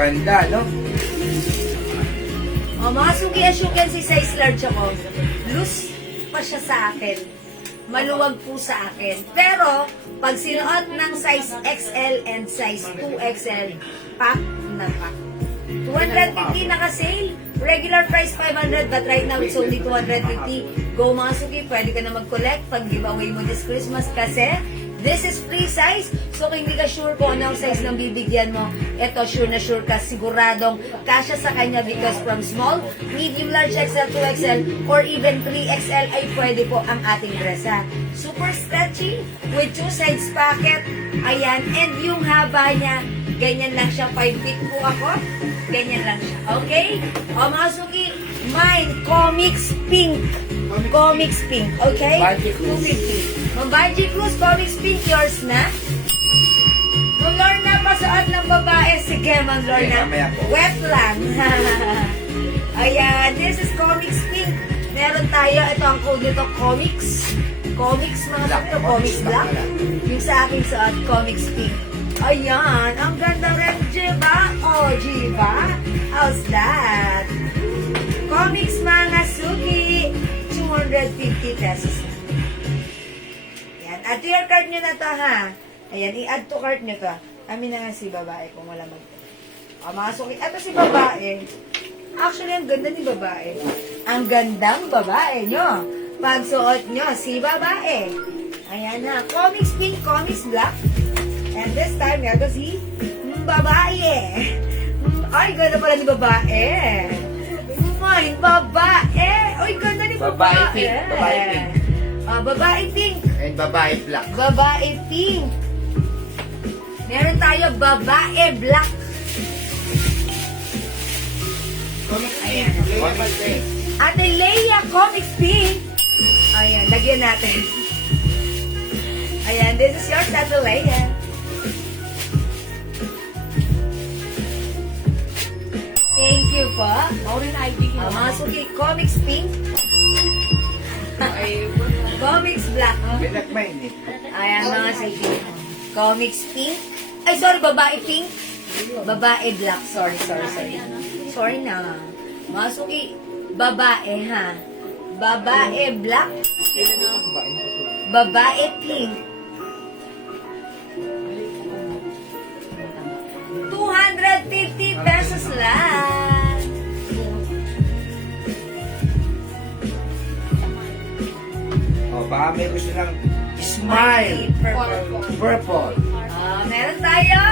Ganda, no? O, mga suki, as you can see, size large ako. Loose pa siya sa akin. Maluwag po sa akin. Pero, pag sinuot ng size XL and size 2XL, pack na pack. 250 naka-sale. Regular price 500, but right now it's only 250. Go mga suki, pwede ka na mag-collect pag giveaway mo this Christmas kasi this is free size. So kung hindi ka sure kung anong size ng bibigyan mo, eto sure na sure ka, siguradong kasya sa kanya because from small, medium, large, XL, 2XL, or even 3XL ay pwede po ang ating dress ha. Super stretchy with 2 sides pocket. Ayan, and yung haba niya, ganyan lang siya, 5 feet po ako. Ganyan lang siya. Okay? O mga suki, mine, comics pink. Comics pink. Okay? Budget Cruz. 250. Ang Budget Cruz, comics pink, yours na. Ma'am Lorna, pasuot ng babae. Sige, Ma'am Lorna. Okay, mamaya po. Wet lang. Ayan, this is comics pink. Meron tayo, ito ang code nito, comics. Comics, mga Black. sabi, comics black. Yung sa aking suot, comics pink. Ayan, ang ganda rin, Jiva. Oh, Jiva. How's that? Comics, mga suki. 250 pesos. Ayan, add to your cart nyo na to, ha? Ayan, i-add to cart nyo to. Amin na nga si babae kung wala mag... mga suki. Ito si babae. Actually, ang ganda ni babae. Ang gandang babae nyo. Pagsuot nyo, si babae. Ayan na. Comics pink, comics black. And this time, ito si babae. Ay, ganda pala ni babae. Ay, babae. Ay, ganda ni babae. Babae pink, babae pink. Babae pink. And babae black. Babae pink. Meron tayo babae black. Ayan. Comics pink. Ate Leia, comics pink. Ayan, lagyan natin. Ayan, this is yours, Ate Leia. Thank you po. Maureen ID. Mga suki, comics pink. Comics black. Pinagmain eh. Ayan, mga suki. Comics pink. Ay, sorry, babae pink. Babae black. Sorry. Sorry na. Mga suki, babae ha. Babae black. Babae pink. 250 pesos lang. O, baka may gusto ng smile. Purple. Meron tayo.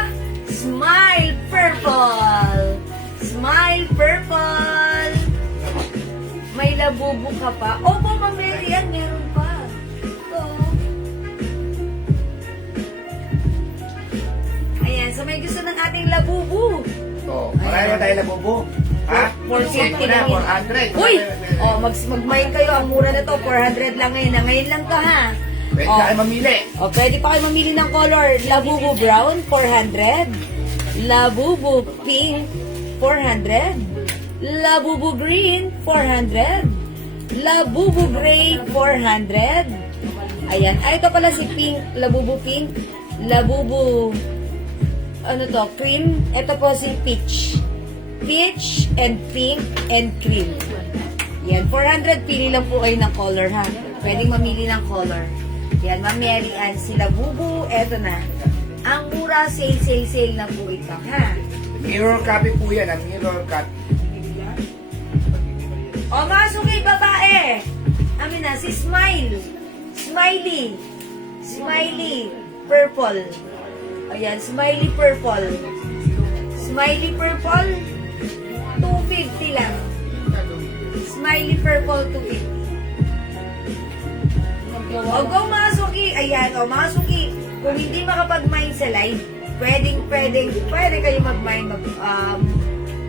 Smile purple. Smile purple. May labubo ka pa. Opo, Ma'am Marian, meron pa. Ito. Ayan, so may gusto ng ating labubo. O, marami na tayo labubo. Ha? 450 na, lang yun. 400. Uy! Mag-mine kayo. Ang mura na to. 400 lang ngayon. Ngayon lang to, ha? Pwede na kayo mamili. Pwede pa kayo mamili ng color. Labubo brown, 400. Labubo pink, 400. Labubo green, 400. Labubo gray, 400. Ayan. Ay, ito pala si pink. Labubo pink. Labubo, cream. Ito po si peach. Peach and pink and cream. Yan, 400. Pili lang po kayo ng color, ha? Pwedeng mamili ng color. Yan, Ma'am Mary Ann, sila bubu, eto na. Ang mura, sale na po ito, ha? Mirror copy po yan, ang mirror copy. O, mga suki, babae. Amin na, si Smile. Smiley. Smiley. Purple. Ayan, Smiley purple. Smiley purple, 250 lang. Smiley purple, 250. O, go mga suki. Ayan, o mga suki. Kung hindi makapag-mine sa live, pwede kayo mag-mine,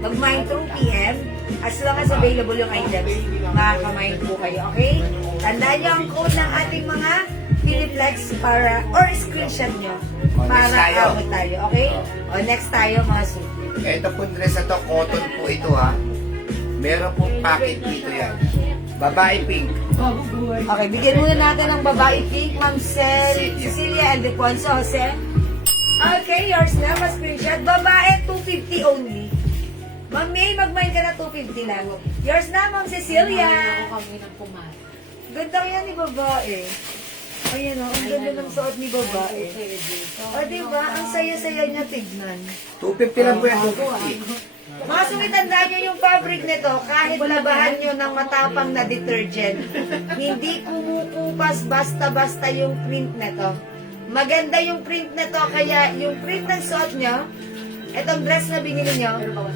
mag-mine through PM. As long as available yung items, makaka-mine po kayo, okay? Tandaan nyo ang code ng ating mga Philiplex para, or screenshot nyo, O, next para tayo. abot tayo, okay? O, next tayo mga suki. Ito po dress na to, cotton po ito ha. Meron pong packet dito yan. Babae pink. Okay, bigyan muna natin ng babae pink, Ma'am Cecilia. Cecilia Aldefonso Jose. Okay, yours na, mas screenshot. Babae, 250 only. Ma'am May, mag-mine ka na 250 lang. Yours na, Ma'am Cecilia. kami ng pumal. Ganda yan ni babae. Ayan o, ang ganda ng suot ni babae. O, diba? Ang saya-saya niya tignan. 250 lang po yan, 250. Mga sumitandaan nyo yung fabric nito, kahit labahan nyo ng matapang na detergent, hindi kumukupas basta-basta yung print nito. Maganda yung print nito, kaya yung print ng suot nyo, itong dress na binili nyo,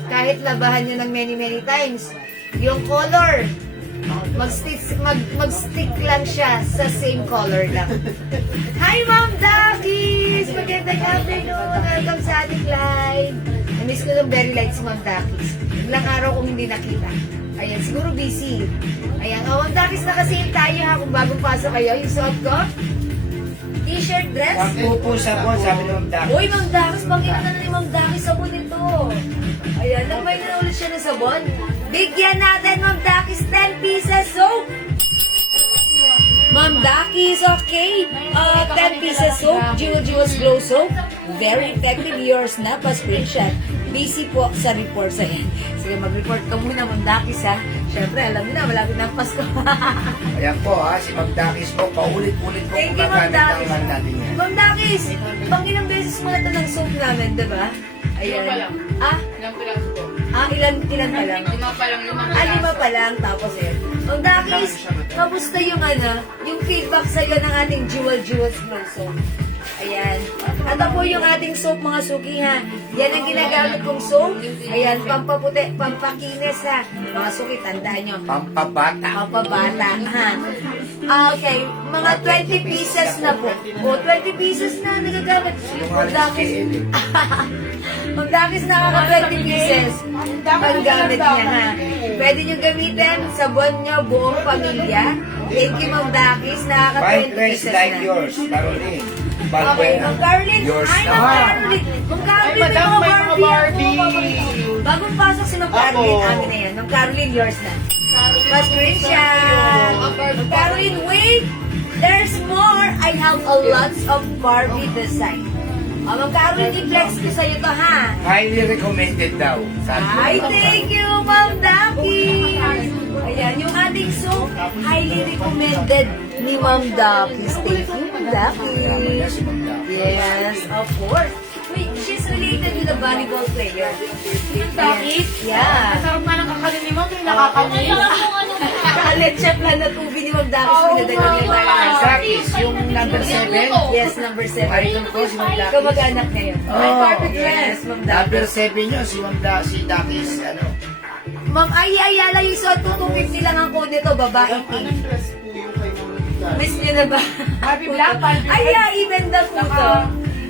kahit labahan nyo ng many times, yung color, mag-stick lang siya sa same color lang. Hi, Ma'am Dakis! Magandang afternoon! Welcome sa ating live. Na-miss ko ng very light si Ma'am Dakis. Ilang araw kong hindi nakita. Ayan, siguro busy. Ayan, Ma'am Dakis, nakasale tayo ha kung bagong pasok kayo. Yung suot ko, t-shirt dress. Ang po sabon, sabi ng Ma'am Dakis. Uy, Ma'am Dakis, pangina na ni Ma'am Dakis sabon ito. Ayan, nagmay na ulit siya ng sabon. Bigyan natin, Ma'am Dakis, 10 pieces soap. Ma'am Dakis, okay. 10 pieces soap, Jewel's Glow Soap. Very effective, yours na, pa-screenshot. Busy po sa reports. Ayan. Sige, mag-report ka muna, Ma'am Dakis, ha. Siyempre, alam mo na, malapit na ang Pasko. Ayan po ha, si Ma'am Dakis po, paulit-ulit po Thank you, Ma'am gumagamit ng Dakis. iman natin yan. Ma'am Dakis, pang ilang beses mo na ito ng soap namin, di ba? Ayan. Ilan pa lang? Ah? Ilang piraso po? Ilan pa lang? 5 pa lang, 5 Lima pa lang, tapos eh. Ma'am Dakis, kamusta yung yung feedback sa'yo ng ating Jewel's Glow Soap? Ayan. At po yung ating soap, mga suki ha. Yan ang ginagamit kong soap. Ayan, pampaputi, pampakinis ha. Mga suki, tandaan nyo. Pampabata. Pampabata ha. Okay, mga 20 pieces na po. O, 20 pieces na nagagamit. Yung Ma'am halos Dakis, KL eh. Ma'am Dakis, nakaka 20 pieces. Panggamit niya ha. Pwede nyo gamitin sa buwan nyo, buong pamilya. Thank you, Ma'am Dakis. Nakaka Fine 20 dress pieces like na. yours, Caroline. Okay, Ma'am Caroline. Yours Hi, na. Ma'am Caroline. Ma'am Caroline, Ay, madam, may mga Barbie. Bagong pasok si Ma'am Caroline, Apo. amin na yan. Ma'am Caroline, yours na. Pa-screenshot. Ma'am Caroline, wait. There's more. I have a lots of Barbie design. Ma'am Caroline, i-flex ko sa'yo to, ha? Highly recommended daw. Ay, thank you, Ma'am Daki! Ayan, yung ating soap, highly recommended ni Ma'am Daki. Thank you, Ma'am Daki. Si Ma'am Dakis. Yes, of course. Wait, she's related to the volleyball player. Daki? Yeah. Masarap nga ng kakanin ni Ma'am, yung nakakanin. Kalit chef lang na tubig ni Ma'am Daki. Pinadala niya tayo. Dakis, yung number 7. Yes, number 7. Idol ko si Ma'am Dakis. Kamag-anak ngayon. Oh, Yes, Ma'am Daki. Number 7 yun, si Ma'am si Dakis, ano. Ma'am, ay, Ayala, yung suot ko, 250 lang ang code nito, babae pink. dress po yung kay Ma'am? Miss niyo na ba? Barbie Black, Barbie Ay, Red. yeah, even the po to.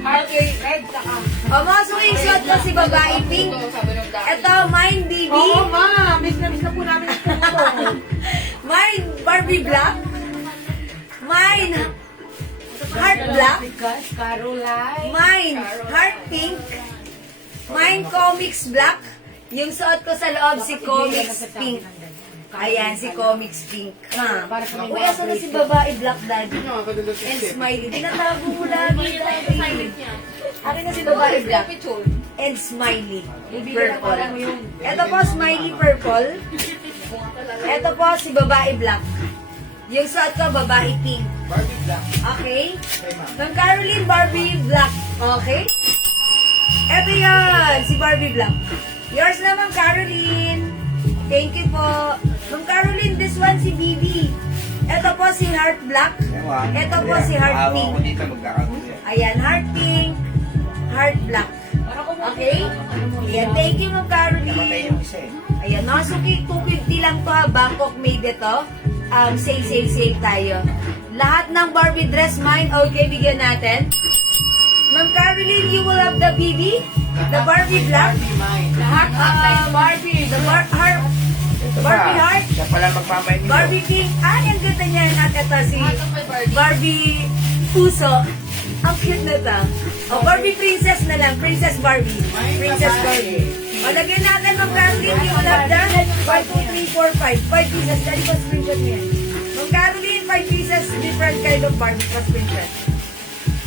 Heart red, saka. Pumasok yung suot ko si babae pink. Sabi ng Dakis. Ito, mine, baby. Oo, Ma. Miss na po namin ito. Mine, Barbie black. Mine, heart black. Caroline. Mine, heart pink. Mine, comics black. Yung suot ko sa loob, si comics pink. Ayan, si comics pink. Ha? Uy, asa na si babae black, daddy? Nakakadala si And Steph. smiley. Tinatago mo lagi, daddy. Akin na si babae black. And smiley. Purple. Ito po, smiley purple. Ito po, si babae black. Yung suot ko, babae pink. Barbie Black. Okay? Ma'am Caroline, Barbie black. Okay? Ito yan, si Barbie black. Yours na, Ma'am Caroline. Thank you po. Ma'am Caroline, this one si Bibi. Ito po si Heart Black. Ito po si Heart Awa Pink. ko dito magkakagulo. Ayan, Heart Pink, Heart Black. Okay? Ayan, thank you, Ma'am Namatay Caroline. yung isa eh. Ayan, mga suki, 250 lang to ha. Bangkok made ito. Sale tayo. Lahat ng Barbie dress mine, okay, bigyan natin. Ma'am Caroline, you will have the BB, the Barbie Black, the heart, Barbie, the heart, Ito Barbie pa, heart, siya pala magmamay nito. Barbie Pink. Ay, ang ganda niya. At ito si Barbie Puso. Ang cute na ito. O, Barbie Princess na lang. Princess Barbie. Princess Barbie. O, lagyan natin Ma'am Caroline. You will have done 5, 2, 3, 4, 5. 5 pieces. Dali pa screenshot niya. Ma'am Caroline, 5 pieces. Different kind of Barbie pa screenshot.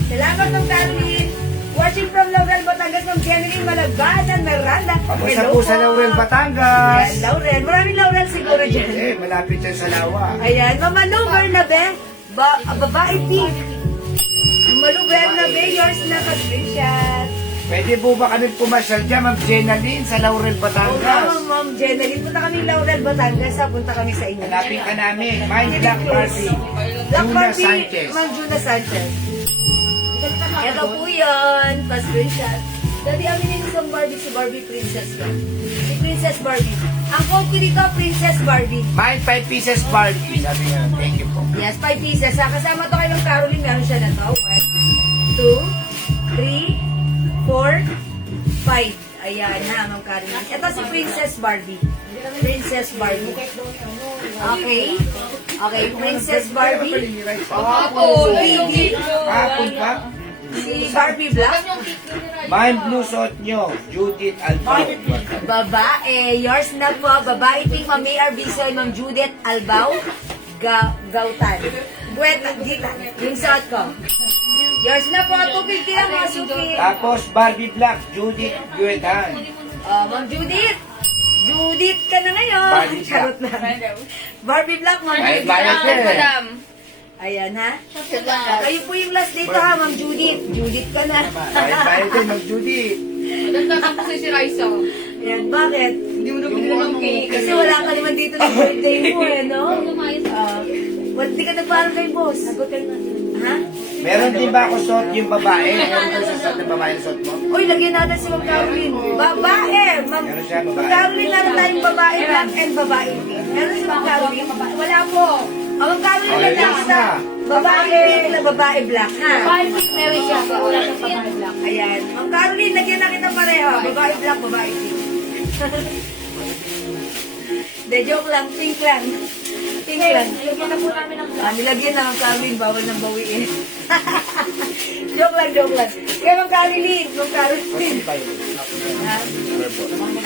Salamat, Ma'am Caroline. 1, Watching from Laurel, Batangas, Ma'am Jenny Malaganan, Miranda. Kamusta po sa Laurel, Batangas? Ayan, Laurel. Maraming Laurel siguro dyan. Malapit yan sa Lawa. Ayan, Mama Lou Bernabe, babae pink. Mama Lou Bernabe, yours na ka-screenshot. Pwede po ba kami pumasyal dyan, Ma'am Jenaline, sa Laurel, Oo, Batangas? Ma'am Jenaline, punta kami Laurel, Batangas, punta kami sa inyo. Hanapin ka namin. Mind Black Barbie. Black Juna Barbie, Sanchez. Ma'am Juna Sanchez. Ito po yun, pa-screenshot. Dati amin yung isang Barbie, si Barbie Princess lang. Si Princess Barbie. Ang code ko dito, Princess Barbie. Mind 5 pieces Barbie. Sabi nga, thank you po. Yes, 5 pieces. Kasama to kay Ma'am Caroline, meron siya na to. 1, 2, 3, 4, 5. Ayan ha, Ma'am Caroline. Ito si Princess Barbie. Princess Barbie. Okay? Okay, Princess Barbie. Kahapon. Lady. Kahapon pa? Si Barbie Black. Mind Blue suot nyo. Judith Albao. Babae. Yours na po. Babae pink, Ma'am May Arbisoy, Ma'am Judith Albao. Gautan. Buweta, dita. Yung suot ko. Yours na po. 250 lang mga suki. Tapos Barbie Black. Judith Guetan. Ma'am Judith. Judith ka na ngayon. Barbie Black. Charot lang. Barbie Black, Ma'am Ay, Judith. bayad ka. Ayan ha. Kayo po yung last dito ha, Ma'am Judith. Judith ka na. Bayad din, Ma'am Judith. Maganda ka po si Raisa. Ayan, bakit? Hindi mo na binili ng cake. Kasi wala ka naman dito ng birthday mo eh, no? Hindi ka nagpaalam kay boss. Ha? Meron din ba ako suot yung babae? Meron ko sa suot ng babae na suot mo? Uy, lagyan natin si Ma'am Caroline. Babae! Ma'am Meron siya, babae. Caroline, meron tayong babae black and babae pink. Meron si Ma'am Caroline. Wala po. Ma'am Caroline, Okay, lang last na. na. Babae pink na babae black, ha? Babae pink, meron siya. Wala ng babae black. Ayan. Ma'am Caroline, lagyan na kita pareho. Babae black, babae pink. De, joke lang. Pink lang. Pink lang. Lagyan na po namin ng black. Nilagyan na Ma'am Caroline, bawal nang bawiin. Joke lang, joke lang. Kaya Ma'am Caroline, Ma'am Caroline. Ha?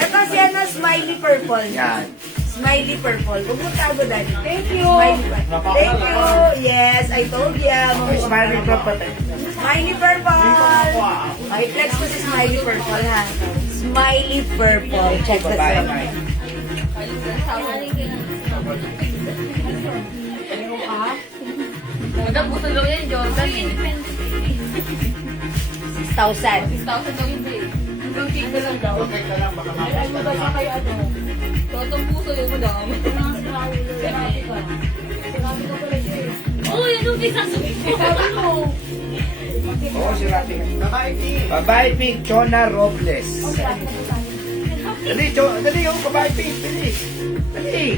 Ito si ano, Smiley Purple. Yan. Smiley Purple. Huwag mo tago, Daddy. Thank you. Smiley Purple. Thank you. Yes, I told ya. Smiley Purple. Smiley Purple. Okay, flex ko si Smiley Purple, ha? Smiley Purple. Check this Babae, out. Mike. Maganda po sa daw yan, Jordan. 6,000. 6,000 daw hindi. Hanggang cake na lang daw. Ano ba siya kayo ano? Totong puso yung madam. Sinabi ka. Sinabi ko pala siya eh. Oh, yan yung sasabihin ko. Sabi mo. Oo, si Rafi. Babae pink, Chona Robles. Dali, dali yung babae pink. Dali. Dali.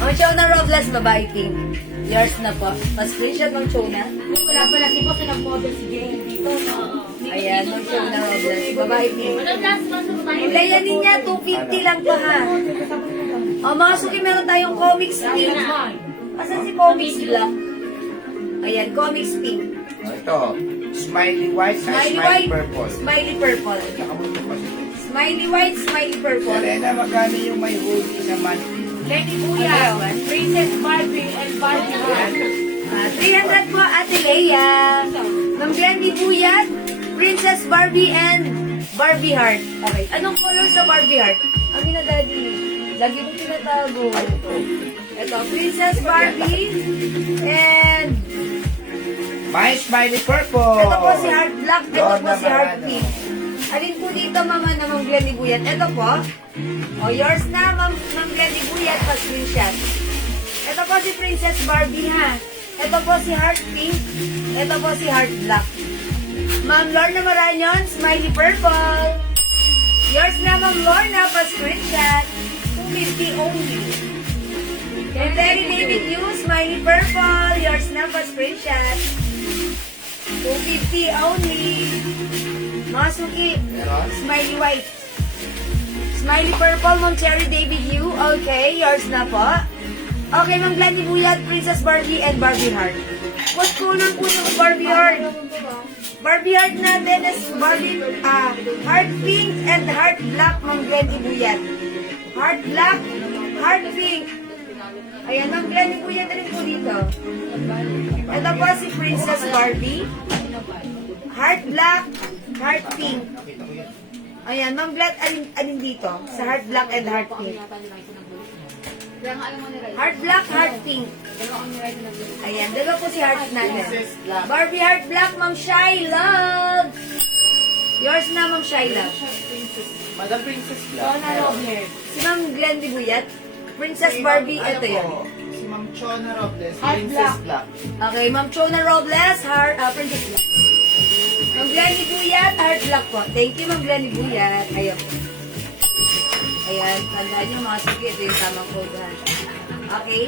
Ang Chona Robles, babae pink. Yours na po. Pa-screenshot ng Chona. Wala pala si Boss na model si Jane dito. No? Ayan, ang Chona Robles, babae pink. Anong last month sa babae? Hintayanin niya, 250 lang to ha. O mga suki, meron tayong comics pink. Asan si comics black? Ayan, comics pink. Ito, smiley white at Smiley smiley white, purple. smiley purple. Nakamuto pa siya. Smiley white, smiley purple. Selena, magkano yung may hoodie sa mannequin? Lady Kuya, Princess Barbie and Barbie Heart. 300 po, Ate Leia. Ma'am Glendy Buyat, Princess Barbie and Barbie Heart. Okay, anong color sa Barbie Heart? Amin na, Daddy. Lagi mo tinatago. Ito, Princess Barbie and My smiley purple. ito po si Heart Black, ito Lord po si Heart Navarado. Pink. Alin po dito, Mama, na Ma'am Glendy Buyat? Ito po. O, yours na, Ma'am Glendy Buyat, pa-screenshot. Ito po si Princess Barbie, ha? Ito po si Heart Pink. Ito po si Heart Black. Ma'am Lorna Maranyon, smiley purple. Yours na, Ma'am Lorna, pa-screenshot. 250 only. And Terry David Yu, smiley purple. Yours na, pa-screenshot. 250 only. Masuki, smiley white. Smiley purple, Ma'am Cherry David Yu. Okay, yours na po. Okay, Ma'am Glendy Buyat, Princess Barbie, and Barbie Heart. What color po yung Barbie Heart? Barbie Heart natin is Barbie, Heart Pink and Heart Black, Ma'am Glendy Buyat. Heart Black, Heart Pink. Ayan, Ma'am Glendy Buyat rin po dito. Ito po si Princess Barbie. Heart black, heart pink. Ayan, Ma'am Glat, alin dito? Sa heart black and heart pink. Kaya nga alam mo ni Rai. Heart black, heart pink. Pero ako ni Rai na nag- Ayan, dalawa po si heart natin. Barbie heart black, Ma'am Shy Love. Yours na, Ma'am Shy Love. Madam Princess Chona Robles. Si Ma'am Glenn Dibuyat. Princess Barbie, ito yan. Si Ma'am Chona Robles, Heart Princess Black. Okay, Ma'am Chona Robles, Princess Black. Ma'am Glenn Dibuyat, heart black po. Thank you, Ma'am Glenn Dibuyat. Ayun. Ayan, tandaan nyo mga sige, ito yung tamang code ha. Okay?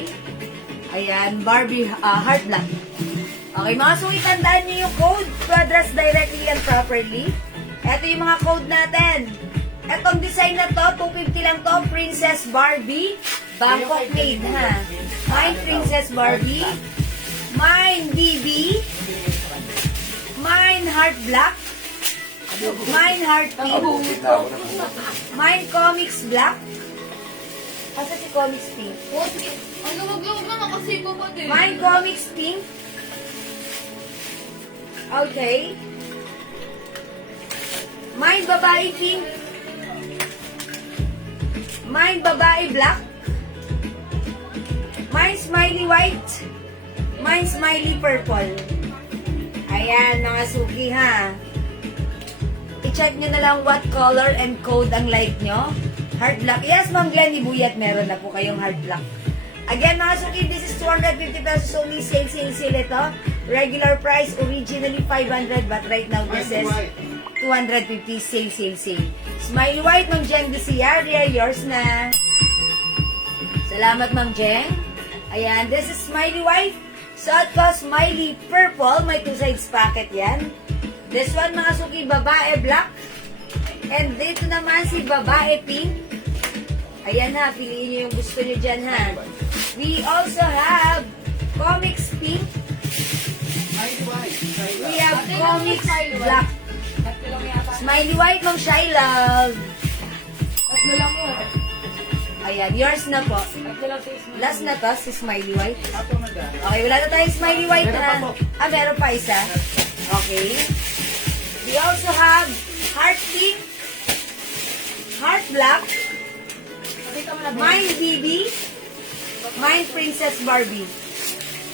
Ayan, Barbie, heart black. Okay, mga suki, tandaan nyo yung code to address directly and properly. Ito yung mga code natin. Etong design na to, 250 lang to, Princess Barbie, Bangkok made ha. Mine Princess Barbie, mine BB, mine heart black, mine heart pink, mine comics black. Asa si comics pink? Oh, sige. Ang lumag-lumag naman kasi ko pa din. Mine comics pink. Okay. Mine babae pink. Mine babae black. Mine smiley white. Mine smiley purple. Ayan, mga suki ha. I-check nyo na lang what color and code ang like nyo. Heart black. Yes, Ma'am Glenn Ibuyat, meron na po kayong heart black. Again, mga suki, this is 250 pesos only. Sale, sale, sale ito. Regular price, originally 500, but right now this is 250. Sale, sale, sale. Smiley white, Ma'am Jen Bisiaria, yours na. Salamat, Ma'am Jen. Ayan, this is smiley white. Suot ko, smiley purple. May two sides packet yan. This one, mga suki, babae black. And dito naman si babae pink. Ayan ha, piliin nyo yung gusto nyo dyan ha. We also have comics pink. We have comics black. Smiley white, Ma'am Shy Love. Tatlo lang yun. Ayan, yours na po. Tatlo lang sa Last na to, si Smiley White. Okay, wala na tayong Smiley White na. Meron pa isa. Okay. We also have heart pink, heart black, mine BB, mine Princess Barbie.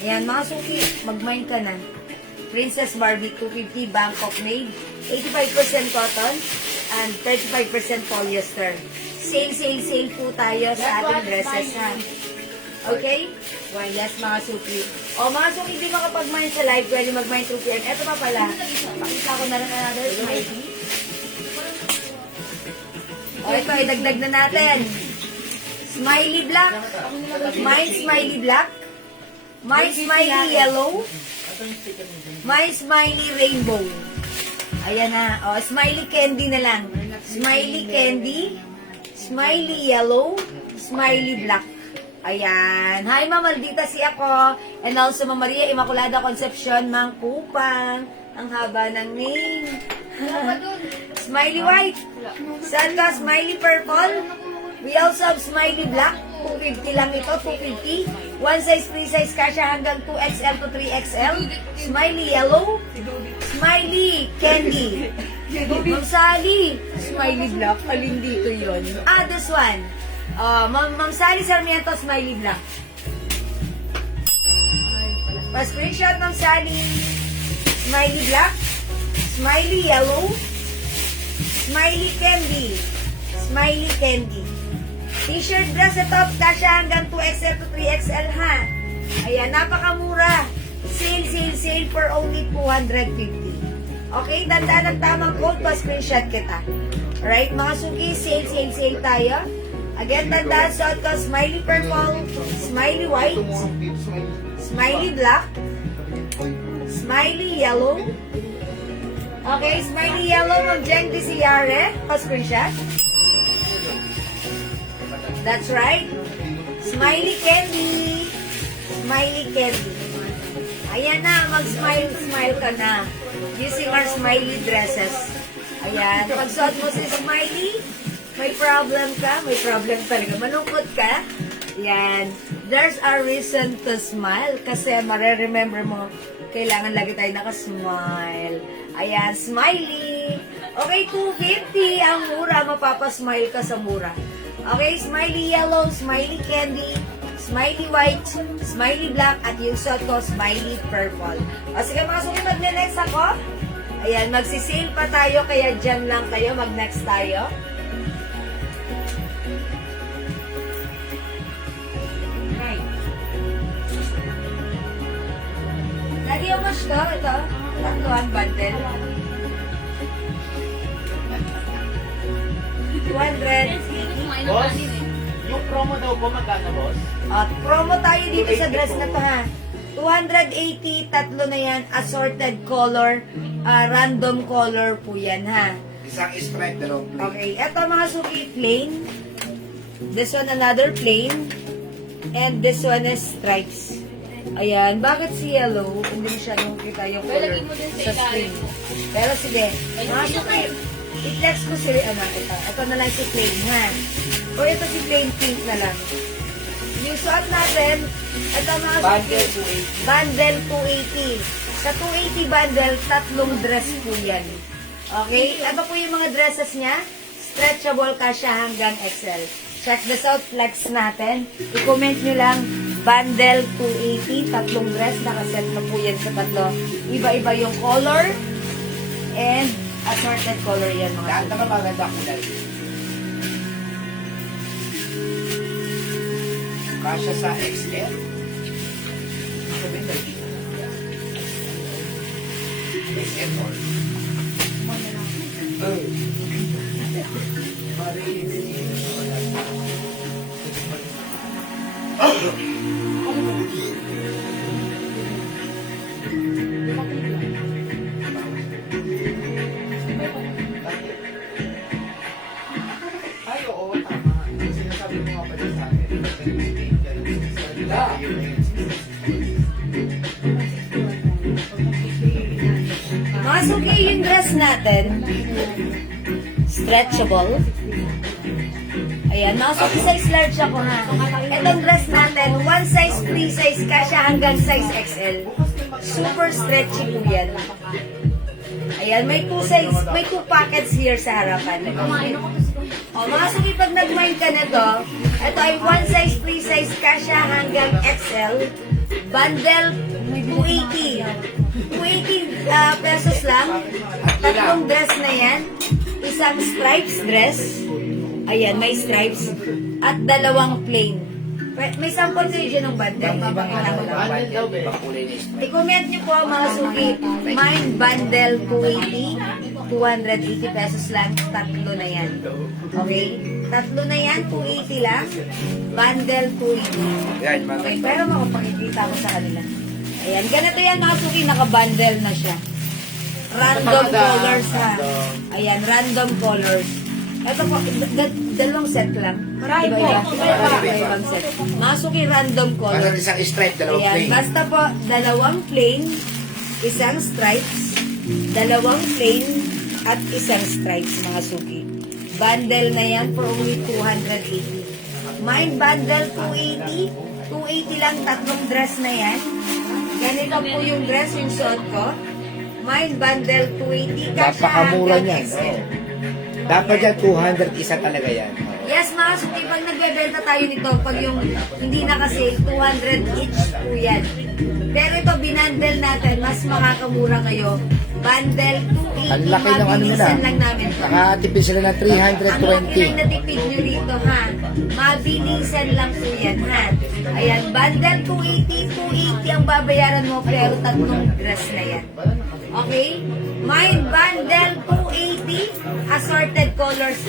Ayan, mga suki, mag-mine ka na. Princess Barbie, 250 Bangkok made, 85% cotton, and 35% polyester. Sale, sale, sale po tayo sa ating dresses, ha? Okay? Well, yes, mga suki. O, mga suki, hindi makapag-mine sa live, pwede mag-mine through PM. Ito pa pala. Pakita ko na lang another smiley. O, ito, idagdag na natin. Smiley black. Mine smiley black. Mine smiley yellow. Mine smiley rainbow. Ayan na. O, smiley candy na lang. Smiley candy. Smiley yellow, smiley black. Ayan. Hi, Ma'am Maldita, si ako. And also, Ma'am Maria Immaculada Concepcion, Mang Kupang. Ang haba ng name. Smiley white. Saan ka? Smiley purple. We also have smiley black. 250 lang ito, 250. One size, free size, kasya hanggang 2XL to 3XL. Smiley yellow. Smiley candy. Ma'am Sally, smiley black. Alin dito yun? This one. Ma'am Sally Sarmiento, smiley black. Pa-screenshot, Ma'am Sally. Smiley black. Smiley yellow. Smiley candy. Smiley candy. T-shirt dress na top, kasya hanggang 2XL to 3XL ha. Ayan, napakamura. Sale, sale, sale for only 250. Okay, tandaan ang tamang code, pa-screenshot kita. Alright, mga suki, sale, sale, sale tayo. Again, tandaan, suot ko, smiley purple, smiley white, smiley black, smiley yellow. Okay, smiley yellow, Ma'am Jen Disiare, pa-screenshot. That's right. Smiley candy. Smiley candy. Ayan na, mag-smile ka na. Using our smiley dresses. Ayan, pag suot mo si smiley, may problem ka, may problem talaga. Malungkot ka. Ayan, there's a reason to smile kasi mareremember mo Kailangan lagi tayo nakasmile. Ayan, smiley. Okay, 250 ang mura. Mapapasmile ka sa mura. Okay, smiley yellow, smiley candy, smiley white, smiley black, at yung suot ko, smiley purple. O sige mga suki, magne-next ako. Ayan, magsisale pa tayo, kaya dyan lang kayo, mag-next tayo. Lagi yung mash ko, ito. Tatluhan bundle. 280. Boss, yung promo daw po magkano, boss? At promo tayo dito sa dress na to ha. 280, tatlo na yan, assorted color, random color po yan ha. Isang stripe, dalawang plate. Okay, eto mga suki, plain. This one another plain. And this one is stripes. Ayan, bakit si yellow? Hindi masyadong kita yung color Lagay mo din sa sa screen. ilalim. Pero sige, mga suki, i-flex ko si, ito na lang si plain ha. O ito si plain pink na lang. Yung suot natin, ito mga Bundle suki, bundle 280. Sa 280 bundle, tatlong dress po yan. Okay? Ano po yung mga dresses niya? Stretchable kasya hanggang XL. Check this out, flex natin. I-comment nyo lang, bundle 280, tatlong dress, nakaset na po yan sa tatlo. Iba-iba yung color, and assorted color yan mga Lahat suki. naman maganda kulay. Kasya sa XL. Sabi na, XL all. Ay, oo, tama. Sinasabi mo nga pala sa akin. Mga suki, yung dress natin, stretchable. Ayan, mga suki, size large ako ha. Itong dress natin, one size, free size, kasya hanggang size XL. Super stretchy po yan. Ayan, may two pockets here sa harapan. O, mga suki, pag nag-mind ka na to, ito ay one size, free size, kasya hanggang XL. Bundle, 280. 280 pesos lang. Tatlong dress na yan. Isang stripes dress. Ayan, may stripes. At dalawang plain. May sample kayo dyan ng bundle. Papakita ko lang. Ibang kulay na stripe. I-comment nyo po mga suki. Mine bundle 280. 280 pesos lang. Tatlo na yan. Okay? Tatlo na yan. 280 lang. Bundle 280. Yan, mga Okay, pero makapakikita ko sa kanila. Ayan, ganito yan mga suki, naka-bundle na siya. Random colors ha. Ayan, random colors. Ito po, dalawang set lang. Marami po. Iba-ibang set. Mga suki, random Basta colors. isang stripe, dalawang Ayan, plate. basta po, dalawang plain, isang stripes, dalawang plain, at isang stripes mga suki. Bundle na yan for only 280. Mine bundle 280. 280 lang, tatlong dress na yan. Ganito po yung dress, yung suot ko. Mine bundle 280. Kasya Napakamura hanggang niyan. XL. Dapat yan, 200 isa talaga yan. Yes, mga suki, pag nagbebenta tayo nito, pag yung hindi nakasale, 200 each po yan. Pero ito, binandel natin, mas makakamura kayo. Bundle 280, Ang laki ng ano nila. mabilisan lang namin ito. Nakatipid sila ng Ang laki lang 320. natipid nyo rito, ha? Mabilisan lang po yan, ha? Ayan, bundle 280, 280 ang babayaran mo, pero tatlong dress na yan. Okay? My bundle 280, assorted colors.